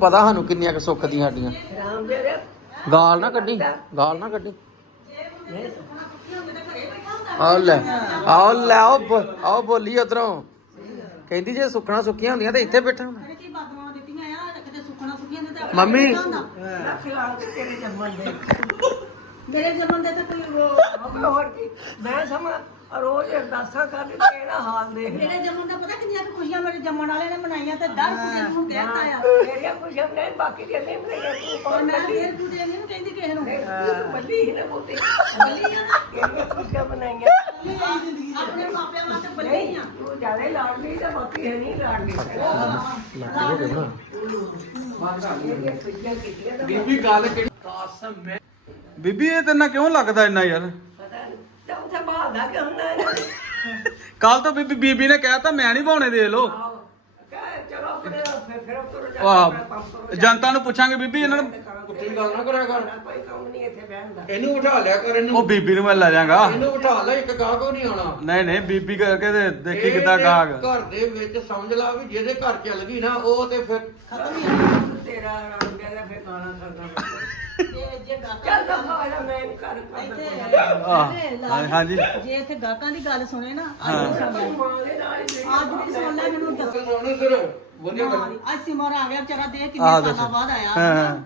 ਪਤਾ ਸਾਨੂੰ ਕਿੰਨੀਆਂ ਕੁ ਸੁੱਖ ਦੀਆਂ ਸਾਡੀਆਂ। ਰਾਮ ਦੇ ਦੇ ਗਾਲ ਨਾ ਕੱਢੀ ਗਾਲ ਨਾ ਕੱਢੀ। ਆਓ ਲੈ ਆਓ ਲੈ ਆਓ ਬ- ਆਓ ਬੋਲੀ ਉਧਰੋਂ। ਕਹਿੰਦੀ ਜੇ ਸੁੱਖਣਾ ਸੁੱਕੀਆਂ ਹੁੰਦੀਆਂ ਤੇ ਇੱਥੇ ਬੈਠਾ ਹੁੰਦਾ। ਕੀ ਬਾਦਮਾਂ ਦਿੱਤੀਆਂ ਆ ਕਿਤੇ ਸੁੱਕਣਾ ਸੁੱਕੀਆਂ ਨੇ ਤਾਂ ਮੰਮੀ। ਲੱਖ ਲਾਲ ਤੇ ਤੇਰੇ ਜੰਮਣ ਦੇ ਮੇਰੇ ਜਨਮ ਦੇ ਤਾਂ ਕੋਈ ਉਹ- ਹੋਰ ਕੀ ਮੈਂ ਸਮਾਂ ਰੋਜ਼ ਅਰਦਾਸਾਂ ਕਰਦੀ ਤੇ ਇਹਦਾ ਹਾਲ ਦੇਖ ਲੈ ਮੇਰੇ ਜਨਮ ਦਾ ਪਤਾ ਕਿੰਨੀਆਂ ਕੁ ਖੁਸ਼ੀਆਂ ਮੇਰੇ ਜੰਮਣ ਵਾਲੇ ਨੇ ਮਨਾਈਆਂ ਤੇ ਦਰ ਕੁੜੇ ਨੂੰ ਦੇਤਾ ਆ। ਮੇਰੀਆਂ ਖੁਸ਼ੀਆਂ ਨੇ ਬਾਕੀ ਦੀਆਂ ਨਹੀਂ ਬਣਾਈਆਂ ਤੂੰ ਪਰ ਕੌਣ ਮੈਂ ਲੱਲੀ ਫੇਰ ਕੁੜੇ ਨਹੀਂ ਕਹਿੰਦੀ ਕਿਸੇ ਨੂੰ। ਬੱਲੀ ਹੀ ਨਾ ਬੋਤੇ। ਬੱਲੀ ਆ ਨਾ। ਕਿਹੜੀਆਂ ਖੁਸ਼ੀਆਂ ਬਣਾਈਆਂ ਆਪਣੇ ਮਾਪਿਆਂ ਵਾਸਤੇ ਬੱਲੀ ਆ। ਤੂੰ ਜ਼ਿਆਦਾ ਲਾਡਲੀ ਤੇ ਬਾਕੀ ਹੈ ਨਹੀਂ ਲਾਡਲੀ। ਇਹਦੀਆਂ ਖੁਸ਼ੀਆਂ ਕੀਤੀਆਂ ਤਾਂ ਬੀਬੀ ਗੱਲ ਕਿਹੜੀ? ਕਾਸਮ ਮੈਂ ਬੀਬੀ ਇਹ ਤੇਨਾਂ ਕਿਉਂ ਲੱਗਦਾ ਇੰਨਾ ਯਾਰ? ਨਹੀਂ ਨੇ ਕੱਲ ਤੋਂ ਬੀਬੀ ਬੀਬੀ ਨੇ ਕਹਿਤਾ ਮੈਂ ਨਹੀਂ ਪਾਉਣੇ ਦੇ ਲੋ ਆਓ ਕਹੇ ਚਲੋ ਆਪਣੇ ਫਿਰ ਫਿਰ ਤੁਰ ਜਾ ਵਾਹ ਜਨਤਾ ਨੂੰ ਪੁੱਛਾਂਗੇ ਬੀਬੀ ਇਹਨਾਂ ਨੂੰ ਪੁੱਠੀ ਗੱਲ ਨਾ ਕਰਿਆ ਕਰ। ਕੋਈ ਕੰਮ ਨਹੀਂ ਇੱਥੇ ਬਹਿਣ ਦਾ। ਇਹਨੂੰ ਉਠਾ ਲਿਆ ਕਰ ਇਹਨੂੰ। ਉਹ ਬੀਬੀ ਨੂੰ ਮੈਂ ਲੈ ਜਾਗਾ ਇਹਨੂੰ ਉਠਾ ਲੈ ਇੱਕ ਗਾਹ ਕੋ ਨਹੀਂ ਆਉਣਾ। ਨਹੀਂ ਨਹੀਂ ਬੀਬੀ ਕਰਕੇ ਤੇ ਦੇਖੀ ਕਿੱਦਾਂ ਗਾਗ ਘਰ ਦੇ ਵਿੱਚ ਸਮਝ ਲਾ ਵੀ ਜਿਹਦੇ ਘਰ ਚੱਲ ਗਈ ਨਾ ਉਹ ਤੇ ਫਿਰ ਤੇਰਾ ਰਾਮ ਦੇ ਫਿਰ ਗਾਣਾ ਕਰਦਾ ਜੇ ਜੇ ਗਾਕਾਂ ਚੱਲ ਦਫਾ ਹੋਇਆ ਮੈਂ ਨਹੀਂ ਕਰ ਇੱਥੇ ਕਰਦਾ ਹਾਂ ਹਾਂਜੀ। ਜੇ ਇੱਥੇ ਗਾਕਾਂ ਦੀ ਗੱਲ ਸੁਣੇ ਨਾ ਅੱਜ ਵੀ ਸੁਣ। ਲੈ ਮਾਂ ਦੇ ਨਾਲ ਹੀ ਅੱਜ ਵੀ ਸੁਣ ਲੈ ਮੈਨੂੰ ਦੱਸ। ਸੋਹਣੇ ਸਿਰ ਵਧੀਆ ਗੱਲ। ਅੱਜ ਸਿਮਰ ਆ ਗਿਆ ਵਿਚਾਰਾ ਦੇਖ ਆਹ ਕਿੰਨੇ ਦੱਸ। ਸਾਲਾਂ ਬਾਅਦ ਆਇਆ। ਹਾਂ